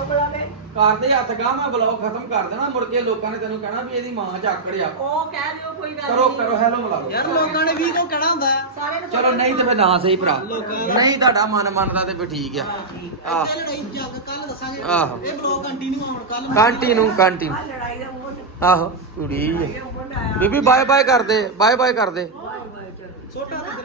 ਬੁਲਾਵੇ ਕਰਦੇ ਹੱਥ ਗਾ ਮੈਂ ਬਲੌਗ ਖਤਮ ਕਰ ਦੇਣਾ ਮੁੜ ਕੇ ਲੋਕਾਂ ਨੇ ਤੈਨੂੰ ਕਹਿਣਾ ਵੀ ਇਹਦੀ ਮਾਂ ਝਾਕੜਿਆ ਉਹ ਕਹਿ ਦਿਓ ਕੋਈ ਗੱਲ ਕਰੋ ਕਰੋ ਹੈਲੋ ਮਿਲਾ ਲਓ ਯਾਰ ਲੋਕਾਂ ਨੇ ਵੀ ਕੋ ਕਹਿਣਾ ਹੁੰਦਾ? ਸਾਰੇ ਨੂੰ ਚਲੋ ਨਹੀਂ ਤੇ ਫਿਰ ਨਾ ਸਹੀ ਭਰਾ। ਨਹੀਂ ਤੁਹਾਡਾ ਮਨ ਮੰਨਦਾ ਤੇ ਫਿਰ ਠੀਕ ਆ। ਆਹ। ਲੜਾਈ ਜੱਗ ਕੱਲ ਦੱਸਾਂਗੇ। ਆਹੋ। ਇਹ ਬਲੌਗ ਕੰਟੀਨਿਊ ਆਉਣ ਕੱਲ ਕਾਂਟੀ ਨੂੰ ਕਾਂਟੀ ਆ ਲੜਾਈ ਦਾ ਮੂੰਹ ਆਹੋ ਕੁੜੀ। ਬੀਬੀ ਬਾਏ ਬਾਏ ਕਰਦੇ। ਬਾਏ ਬਾਏ ਕਰਦੇ ਛੋਟਾ ਤੇ